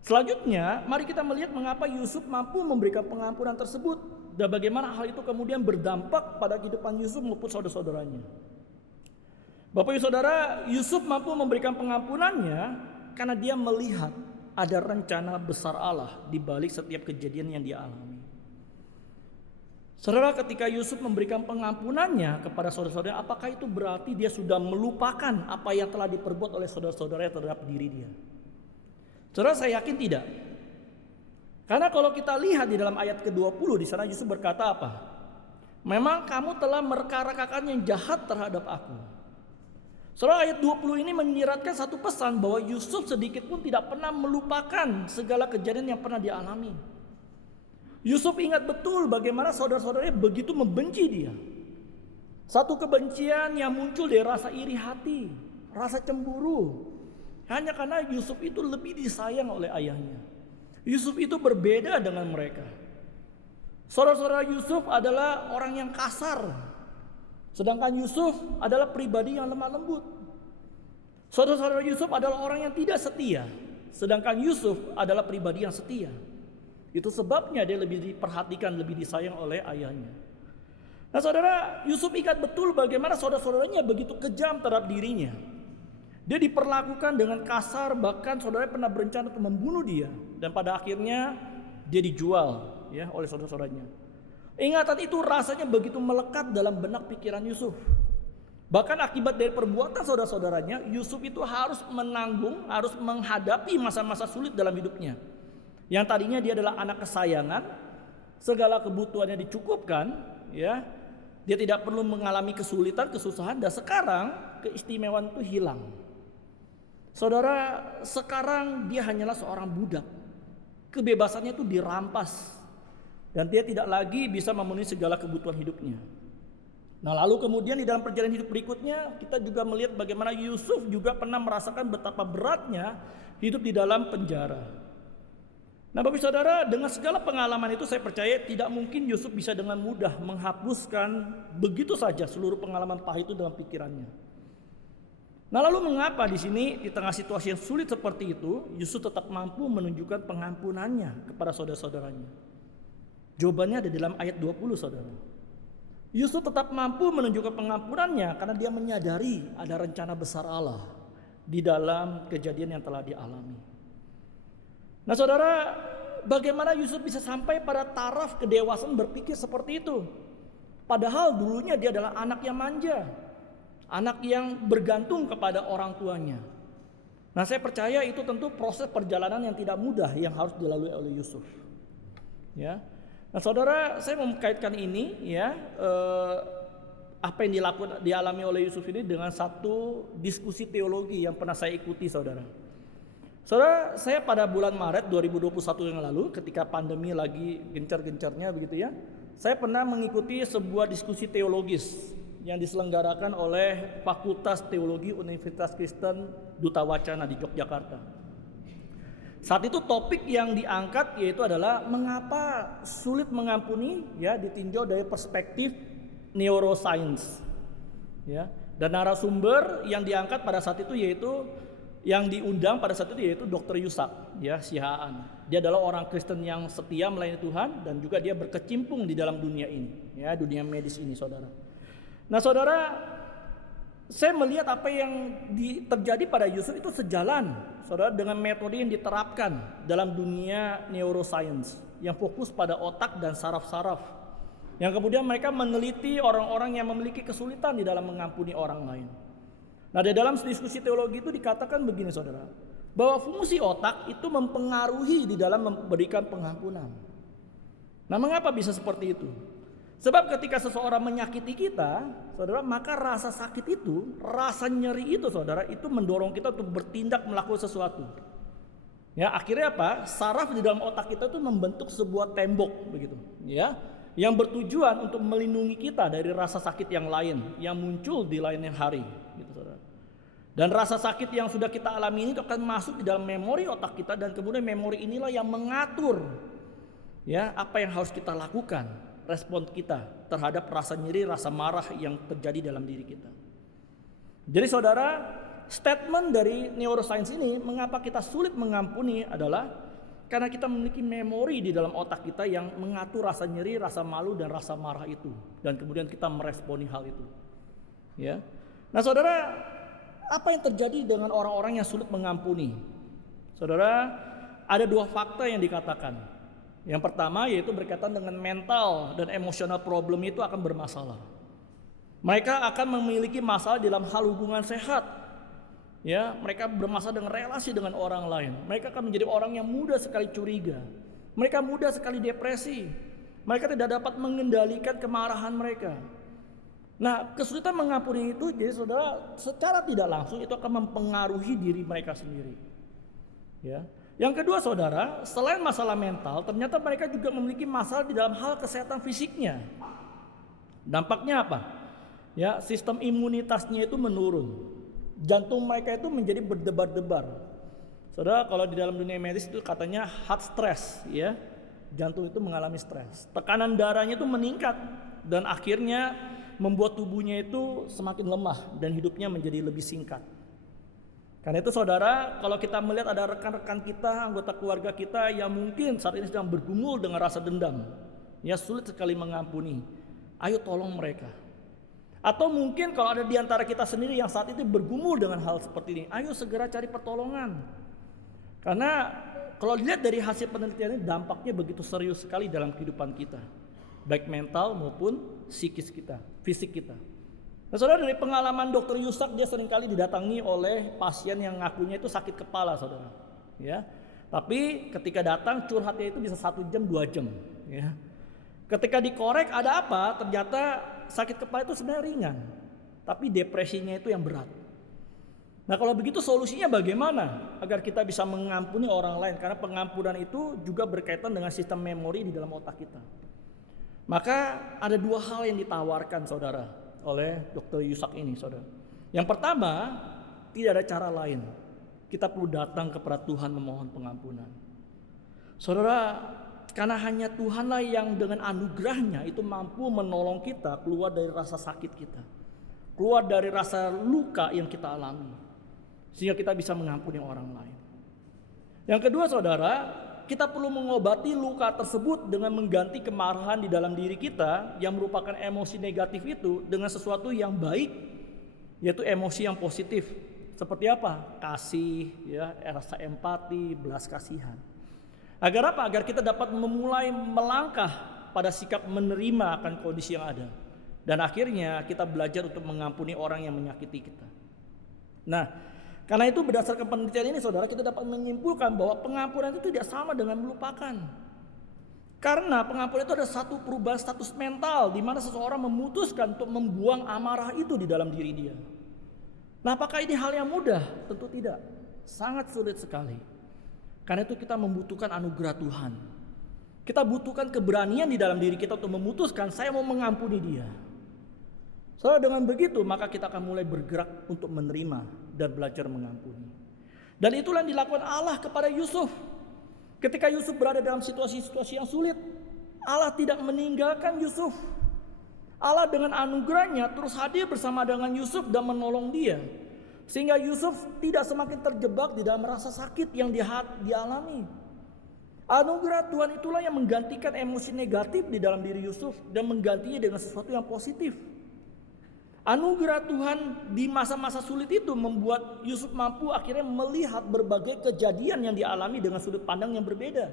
Selanjutnya, mari kita melihat mengapa Yusuf mampu memberikan pengampunan tersebut dan bagaimana hal itu kemudian berdampak pada kehidupan Yusuf maupun saudara-saudaranya. Bapak Ibu Saudara, Yusuf mampu memberikan pengampunannya karena dia melihat ada rencana besar Allah di balik setiap kejadian yang dia alami. Saudara, ketika Yusuf memberikan pengampunannya kepada saudara-saudara, apakah itu berarti dia sudah melupakan apa yang telah diperbuat oleh saudara-saudaranya terhadap diri dia? Saudara, saya yakin tidak. Karena kalau kita lihat di dalam ayat ke-20 di sana Yusuf berkata apa? Memang kamu telah merekarakakan yang jahat terhadap aku. Saudara, ayat 20 ini menyiratkan satu pesan bahwa Yusuf sedikit pun tidak pernah melupakan segala kejadian yang pernah dialami. Yusuf ingat betul bagaimana saudara-saudaranya begitu membenci dia. Satu kebencian yang muncul dari rasa iri hati, rasa cemburu. Hanya karena Yusuf itu lebih disayang oleh ayahnya. Yusuf itu berbeda dengan mereka. Saudara-saudara Yusuf adalah orang yang kasar. Sedangkan Yusuf adalah pribadi yang lemah lembut. Saudara-saudara Yusuf adalah orang yang tidak setia. Sedangkan Yusuf adalah pribadi yang setia. Itu sebabnya dia lebih diperhatikan, lebih disayang oleh ayahnya. Nah saudara, Yusuf ingat betul bagaimana saudara-saudaranya begitu kejam terhadap dirinya. Dia diperlakukan dengan kasar, bahkan saudara pernah berencana untuk membunuh dia. Dan pada akhirnya dia dijual ya oleh saudara-saudaranya. Ingatan itu rasanya begitu melekat dalam benak pikiran Yusuf. Bahkan akibat dari perbuatan saudara-saudaranya, Yusuf itu harus menanggung, harus menghadapi masa-masa sulit dalam hidupnya. Yang tadinya dia adalah anak kesayangan, segala kebutuhannya dicukupkan, ya, dia tidak perlu mengalami kesulitan, kesusahan, dan sekarang keistimewaan itu hilang. Saudara, sekarang dia hanyalah seorang budak, kebebasannya itu dirampas, dan dia tidak lagi bisa memenuhi segala kebutuhan hidupnya. Nah lalu kemudian di dalam perjalanan hidup berikutnya kita juga melihat bagaimana Yusuf juga pernah merasakan betapa beratnya hidup di dalam penjara. Nah Bapak Saudara, dengan segala pengalaman itu saya percaya tidak mungkin Yusuf bisa dengan mudah menghapuskan begitu saja seluruh pengalaman pahit itu dalam pikirannya. Nah lalu mengapa di sini di tengah situasi yang sulit seperti itu Yusuf tetap mampu menunjukkan pengampunannya kepada saudara-saudaranya? Jawabannya ada dalam ayat 20 saudara. Yusuf tetap mampu menunjukkan pengampunannya karena dia menyadari ada rencana besar Allah di dalam kejadian yang telah dialami. Nah saudara, bagaimana Yusuf bisa sampai pada taraf kedewasaan berpikir seperti itu? Padahal dulunya dia adalah anak yang manja, anak yang bergantung kepada orang tuanya. Nah saya percaya itu tentu proses perjalanan yang tidak mudah yang harus dilalui oleh Yusuf. Ya. Nah saudara, saya mau mengkaitkan ini ya, apa yang dialami oleh Yusuf ini dengan satu diskusi teologi yang pernah saya ikuti saudara. Saudara, saya pada bulan Maret 2021 yang lalu ketika pandemi lagi gencar-gencarnya begitu ya, saya pernah mengikuti sebuah diskusi teologis yang diselenggarakan oleh Fakultas Teologi Universitas Kristen Duta Wacana di Yogyakarta. Saat itu topik yang diangkat yaitu adalah mengapa sulit mengampuni ya ditinjau dari perspektif neuroscience. Ya, dan narasumber yang diangkat pada saat itu yaitu yang diundang pada saat itu yaitu Dr. Yusak ya Sihaan. Dia adalah orang Kristen yang setia melayani Tuhan dan juga dia berkecimpung di dalam dunia ini ya, dunia medis ini saudara. Nah saudara, saya melihat apa yang terjadi pada Yusuf itu sejalan saudara dengan metode yang diterapkan dalam dunia neuroscience yang fokus pada otak dan saraf-saraf, yang kemudian mereka meneliti orang-orang yang memiliki kesulitan di dalam mengampuni orang lain. Nah di dalam diskusi teologi itu dikatakan begini saudara, bahwa fungsi otak itu mempengaruhi di dalam memberikan pengampunan. Nah mengapa bisa seperti itu? Sebab ketika seseorang menyakiti kita, saudara, maka rasa sakit itu, rasa nyeri itu saudara, itu mendorong kita untuk bertindak melakukan sesuatu. Ya akhirnya apa? Saraf di dalam otak kita itu membentuk sebuah tembok begitu, ya, yang bertujuan untuk melindungi kita dari rasa sakit yang lain yang muncul di lainnya hari, gitu saudara. Dan rasa sakit yang sudah kita alami ini akan masuk di dalam memori otak kita dan kemudian memori inilah yang mengatur ya apa yang harus kita lakukan, respon kita terhadap rasa nyeri, rasa marah yang terjadi dalam diri kita. Jadi saudara, statement dari neuroscience ini mengapa kita sulit mengampuni adalah karena kita memiliki memori di dalam otak kita yang mengatur rasa nyeri, rasa malu dan rasa marah itu dan kemudian kita meresponi hal itu. Ya. Nah, saudara, apa yang terjadi dengan orang-orang yang sulit mengampuni? Saudara, ada dua fakta yang dikatakan. Yang pertama yaitu berkaitan dengan mental dan emosional problem itu akan bermasalah. Mereka akan memiliki masalah dalam hal hubungan sehat. Ya, mereka bermasalah dengan relasi dengan orang lain. Mereka akan menjadi orang yang mudah sekali curiga. Mereka mudah sekali depresi. Mereka tidak dapat mengendalikan kemarahan mereka. Nah, kesulitan mengampuni itu jadi saudara secara tidak langsung itu akan mempengaruhi diri mereka sendiri. Ya. Yang kedua saudara, selain masalah mental, ternyata mereka juga memiliki masalah di dalam hal kesehatan fisiknya. Dampaknya apa? Ya, sistem imunitasnya itu menurun. Jantung mereka itu menjadi berdebar-debar. Saudara, kalau di dalam dunia medis itu katanya heart stress, ya. Jantung itu mengalami stres. Tekanan darahnya itu meningkat dan akhirnya membuat tubuhnya itu semakin lemah dan hidupnya menjadi lebih singkat. Karena itu saudara, kalau kita melihat ada rekan-rekan kita, anggota keluarga kita yang mungkin saat ini sedang bergumul dengan rasa dendam, ya sulit sekali mengampuni, ayo tolong mereka. Atau mungkin kalau ada di antara kita sendiri yang saat itu bergumul dengan hal seperti ini, ayo segera cari pertolongan. Karena kalau dilihat dari hasil penelitian ini, dampaknya begitu serius sekali dalam kehidupan kita, baik mental maupun psikis kita, fisik kita. Nah, saudara, dari pengalaman Dr. Yusak, dia seringkali didatangi oleh pasien yang ngakunya itu sakit kepala, saudara. Ya, tapi ketika datang curhatnya itu bisa 1 jam 2 jam. Ya, ketika dikorek ada apa? Ternyata sakit kepala itu sebenarnya ringan, tapi depresinya itu yang berat. Nah, kalau begitu solusinya bagaimana agar kita bisa mengampuni orang lain? Karena pengampunan itu juga berkaitan dengan sistem memori di dalam otak kita. Maka ada 2 hal yang ditawarkan, saudara, oleh Dr. Yusak ini, saudara. Yang pertama, tidak ada cara lain. Kita perlu datang kepada Tuhan memohon pengampunan. Saudara, karena hanya Tuhanlah yang dengan anugerahnya itu mampu menolong kita keluar dari rasa sakit kita, keluar dari rasa luka yang kita alami, sehingga kita bisa mengampuni orang lain. Yang kedua, saudara, kita perlu mengobati luka tersebut dengan mengganti kemarahan di dalam diri kita yang merupakan emosi negatif itu dengan sesuatu yang baik, yaitu emosi yang positif. Seperti apa? Kasih, ya, rasa empati, belas kasihan. Agar apa? Agar kita dapat memulai melangkah pada sikap menerima akan kondisi yang ada. Dan akhirnya kita belajar untuk mengampuni orang yang menyakiti kita. Nah, karena itu berdasarkan penelitian ini, saudara, kita dapat menyimpulkan bahwa pengampunan itu tidak sama dengan melupakan. Karena pengampunan itu ada satu perubahan status mental di mana seseorang memutuskan untuk membuang amarah itu di dalam diri dia. Nah, apakah ini hal yang mudah? Tentu tidak. Sangat sulit sekali. Karena itu kita membutuhkan anugerah Tuhan. Kita butuhkan keberanian di dalam diri kita untuk memutuskan saya mau mengampuni dia. Soalnya dengan begitu maka kita akan mulai bergerak untuk menerima dan belajar mengampuni. Dan itulah yang dilakukan Allah kepada Yusuf. Ketika Yusuf berada dalam situasi-situasi yang sulit, Allah tidak meninggalkan Yusuf. Allah dengan anugerahnya terus hadir bersama dengan Yusuf dan menolong dia. Sehingga Yusuf tidak semakin terjebak di dalam rasa sakit yang dialami. Anugerah Tuhan itulah yang menggantikan emosi negatif di dalam diri Yusuf dan menggantinya dengan sesuatu yang positif. Anugerah Tuhan di masa-masa sulit itu membuat Yusuf mampu akhirnya melihat berbagai kejadian yang dialami dengan sudut pandang yang berbeda.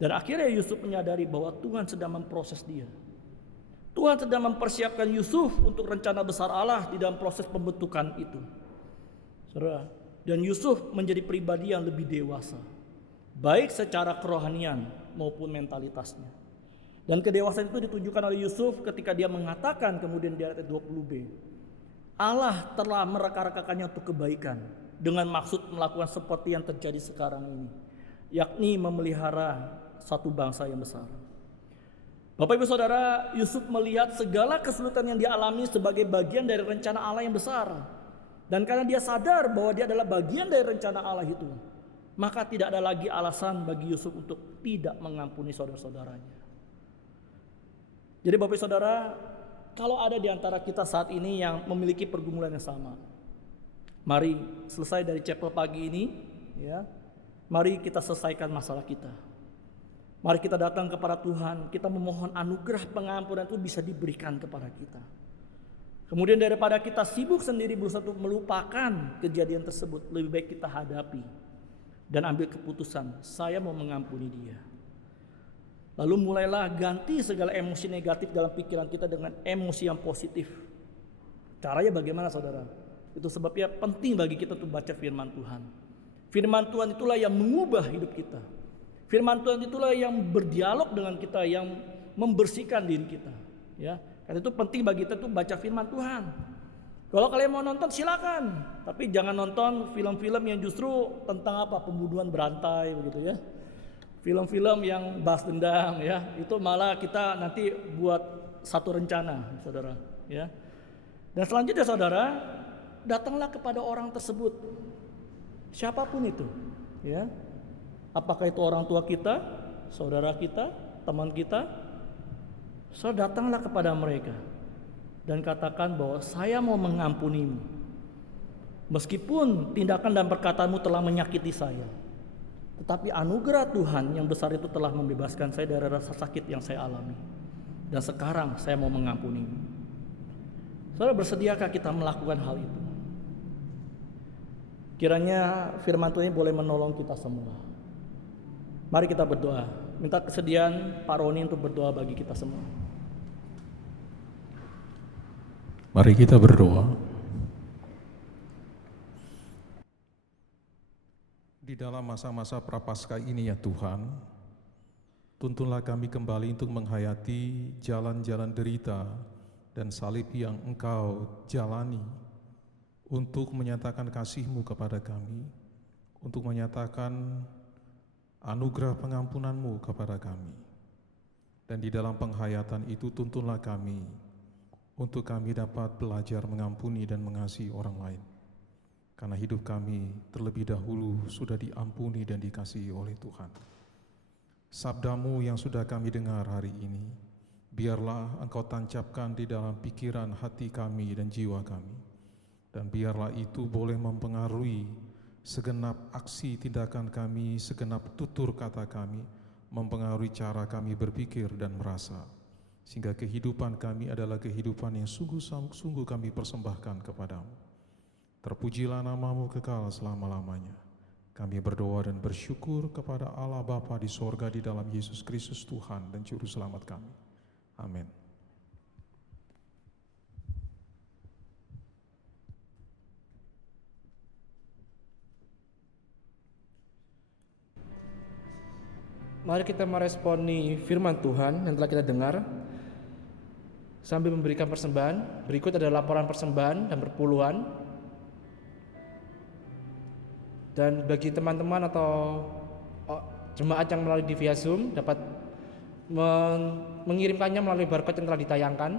Dan akhirnya Yusuf menyadari bahwa Tuhan sedang memproses dia. Tuhan sedang mempersiapkan Yusuf untuk rencana besar Allah di dalam proses pembentukan itu. Saudara, dan Yusuf menjadi pribadi yang lebih dewasa, baik secara kerohanian maupun mentalitasnya. Dan kedewasaan itu ditunjukkan oleh Yusuf ketika dia mengatakan kemudian di ayat 20b, Allah telah mereka-rekakannya untuk kebaikan dengan maksud melakukan seperti yang terjadi sekarang ini, yakni memelihara satu bangsa yang besar. Bapak Ibu Saudara, Yusuf melihat segala kesulitan yang dialami sebagai bagian dari rencana Allah yang besar. Dan karena dia sadar bahwa dia adalah bagian dari rencana Allah itu, maka tidak ada lagi alasan bagi Yusuf untuk tidak mengampuni saudara-saudaranya. Jadi Bapak Ibu Saudara, kalau ada di antara kita saat ini yang memiliki pergumulan yang sama, mari selesai dari chapel pagi ini, ya, mari kita selesaikan masalah kita. Mari kita datang kepada Tuhan, kita memohon anugerah pengampunan itu bisa diberikan kepada kita. Kemudian daripada kita sibuk sendiri berusaha untuk melupakan kejadian tersebut, lebih baik kita hadapi dan ambil keputusan, saya mau mengampuni dia. Lalu mulailah ganti segala emosi negatif dalam pikiran kita dengan emosi yang positif. Caranya bagaimana, saudara? Itu sebabnya penting bagi kita untuk baca firman Tuhan. Firman Tuhan itulah yang mengubah hidup kita. Firman Tuhan itulah yang berdialog dengan kita, yang membersihkan diri kita. Ya, karena itu penting bagi kita untuk baca firman Tuhan. Kalau kalian mau nonton silakan, tapi jangan nonton film-film yang justru tentang apa, pembunuhan berantai begitu ya. Film-film yang balas dendam ya, itu malah kita nanti buat satu rencana, saudara. Ya. Dan selanjutnya, saudara, datanglah kepada orang tersebut, siapapun itu, ya. Apakah itu orang tua kita, saudara kita, teman kita, saudara, datanglah kepada mereka dan katakan bahwa saya mau mengampunimu. Meskipun tindakan dan perkataanmu telah menyakiti saya, tetapi anugerah Tuhan yang besar itu telah membebaskan saya dari rasa sakit yang saya alami. Dan sekarang saya mau mengampuni. Saudara, bersediakah kita melakukan hal itu? Kiranya firman Tuhan ini boleh menolong kita semua. Mari kita berdoa. Minta kesediaan Pak Roni untuk berdoa bagi kita semua. Mari kita berdoa. Di dalam masa-masa prapaskah ini ya Tuhan, tuntunlah kami kembali untuk menghayati jalan-jalan derita dan salib yang Engkau jalani, untuk menyatakan kasih-Mu kepada kami, untuk menyatakan anugerah pengampunan-Mu kepada kami. Dan di dalam penghayatan itu tuntunlah kami, untuk kami dapat belajar mengampuni dan mengasihi orang lain. Karena hidup kami terlebih dahulu sudah diampuni dan dikasihi oleh Tuhan. Sabda-Mu yang sudah kami dengar hari ini, biarlah Engkau tancapkan di dalam pikiran hati kami dan jiwa kami. Dan biarlah itu boleh mempengaruhi segenap aksi tindakan kami, segenap tutur kata kami, mempengaruhi cara kami berpikir dan merasa. Sehingga kehidupan kami adalah kehidupan yang sungguh-sungguh kami persembahkan kepadamu. Terpujilah nama-Mu kekal selama-lamanya. Kami berdoa dan bersyukur kepada Allah Bapa di sorga di dalam Yesus Kristus Tuhan dan Juru Selamat kami. Amin. Mari kita meresponi firman Tuhan yang telah kita dengar sambil memberikan persembahan. Berikut ada laporan persembahan dan perpuluhan. Dan bagi teman-teman atau jemaat yang melalui di via Zoom dapat mengirimkannya melalui barcode yang telah ditayangkan.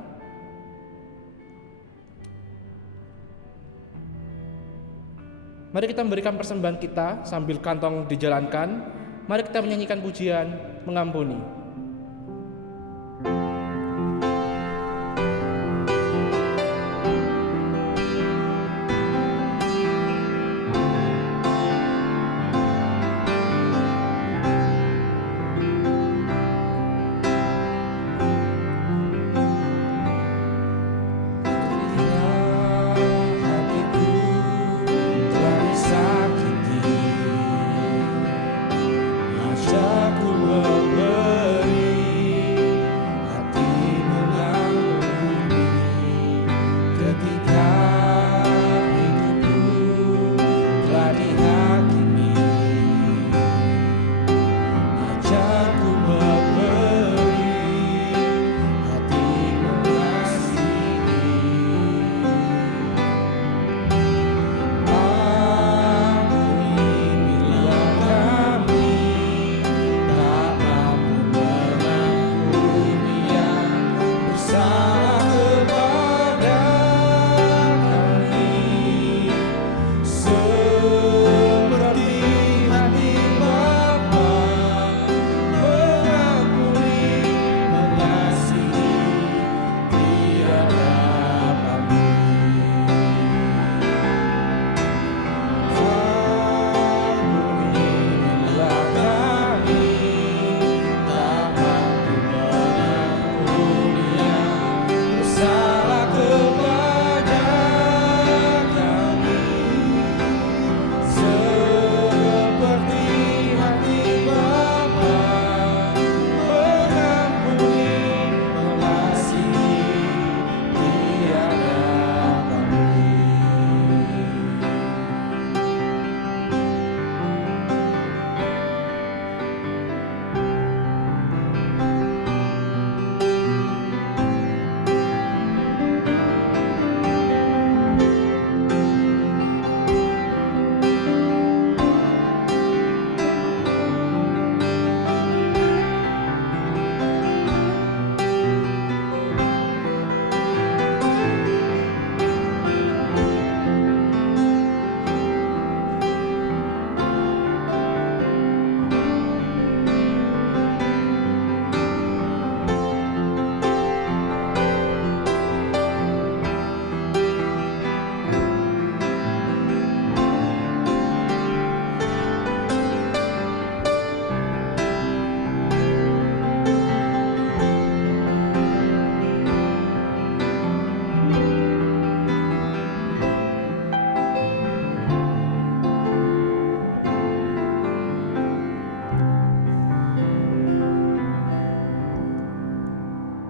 Mari kita memberikan persembahan kita sambil kantong dijalankan. Mari kita menyanyikan pujian mengampuni. Ajakku memberi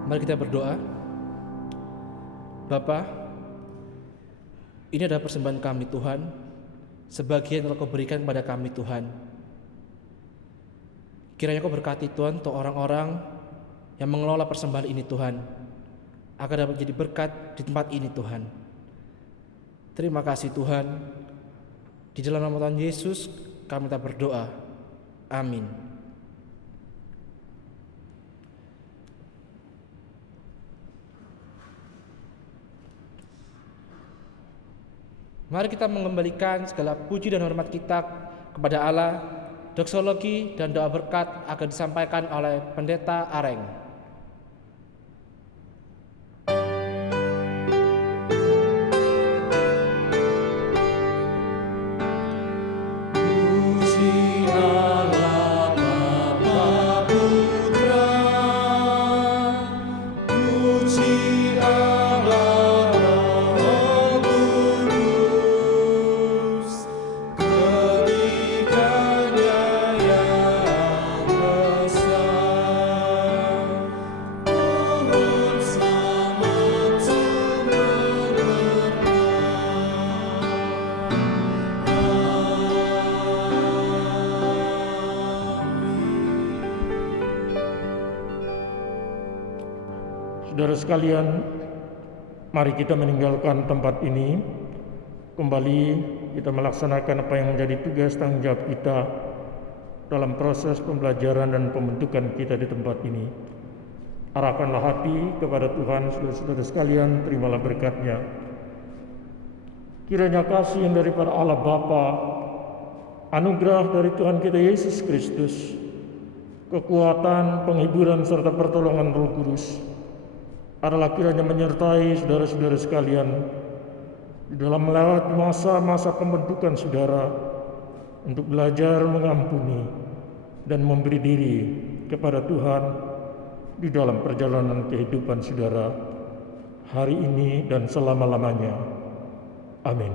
Mari kita berdoa. Bapa, ini adalah persembahan kami Tuhan, sebagian telah Kau berikan kepada kami Tuhan. Kiranya Kau berkati Tuhan untuk orang-orang yang mengelola persembahan ini Tuhan, agar dapat menjadi berkat di tempat ini Tuhan. Terima kasih Tuhan. Di dalam nama Tuhan Yesus kami tak berdoa. Amin. Mari kita mengembalikan segala puji dan hormat kita kepada Allah. Doksologi dan doa berkat akan disampaikan oleh Pendeta Areng. Saudara sekalian, mari kita meninggalkan tempat ini. Kembali kita melaksanakan apa yang menjadi tugas tanggung jawab kita dalam proses pembelajaran dan pembentukan kita di tempat ini. Arahkanlah hati kepada Tuhan, saudara-saudara sekalian, terimalah berkat-Nya. Kiranya kasih yang daripada Allah Bapa, anugerah dari Tuhan kita Yesus Kristus, kekuatan, penghiburan, serta pertolongan Roh Kudus adalah kiranya menyertai saudara-saudara sekalian di dalam melewati masa-masa pembentukan saudara untuk belajar mengampuni dan memberi diri kepada Tuhan di dalam perjalanan kehidupan saudara hari ini dan selama-lamanya. Amin.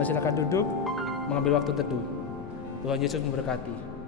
Silakan duduk, mengambil waktu teduh. Tuhan Yesus memberkati.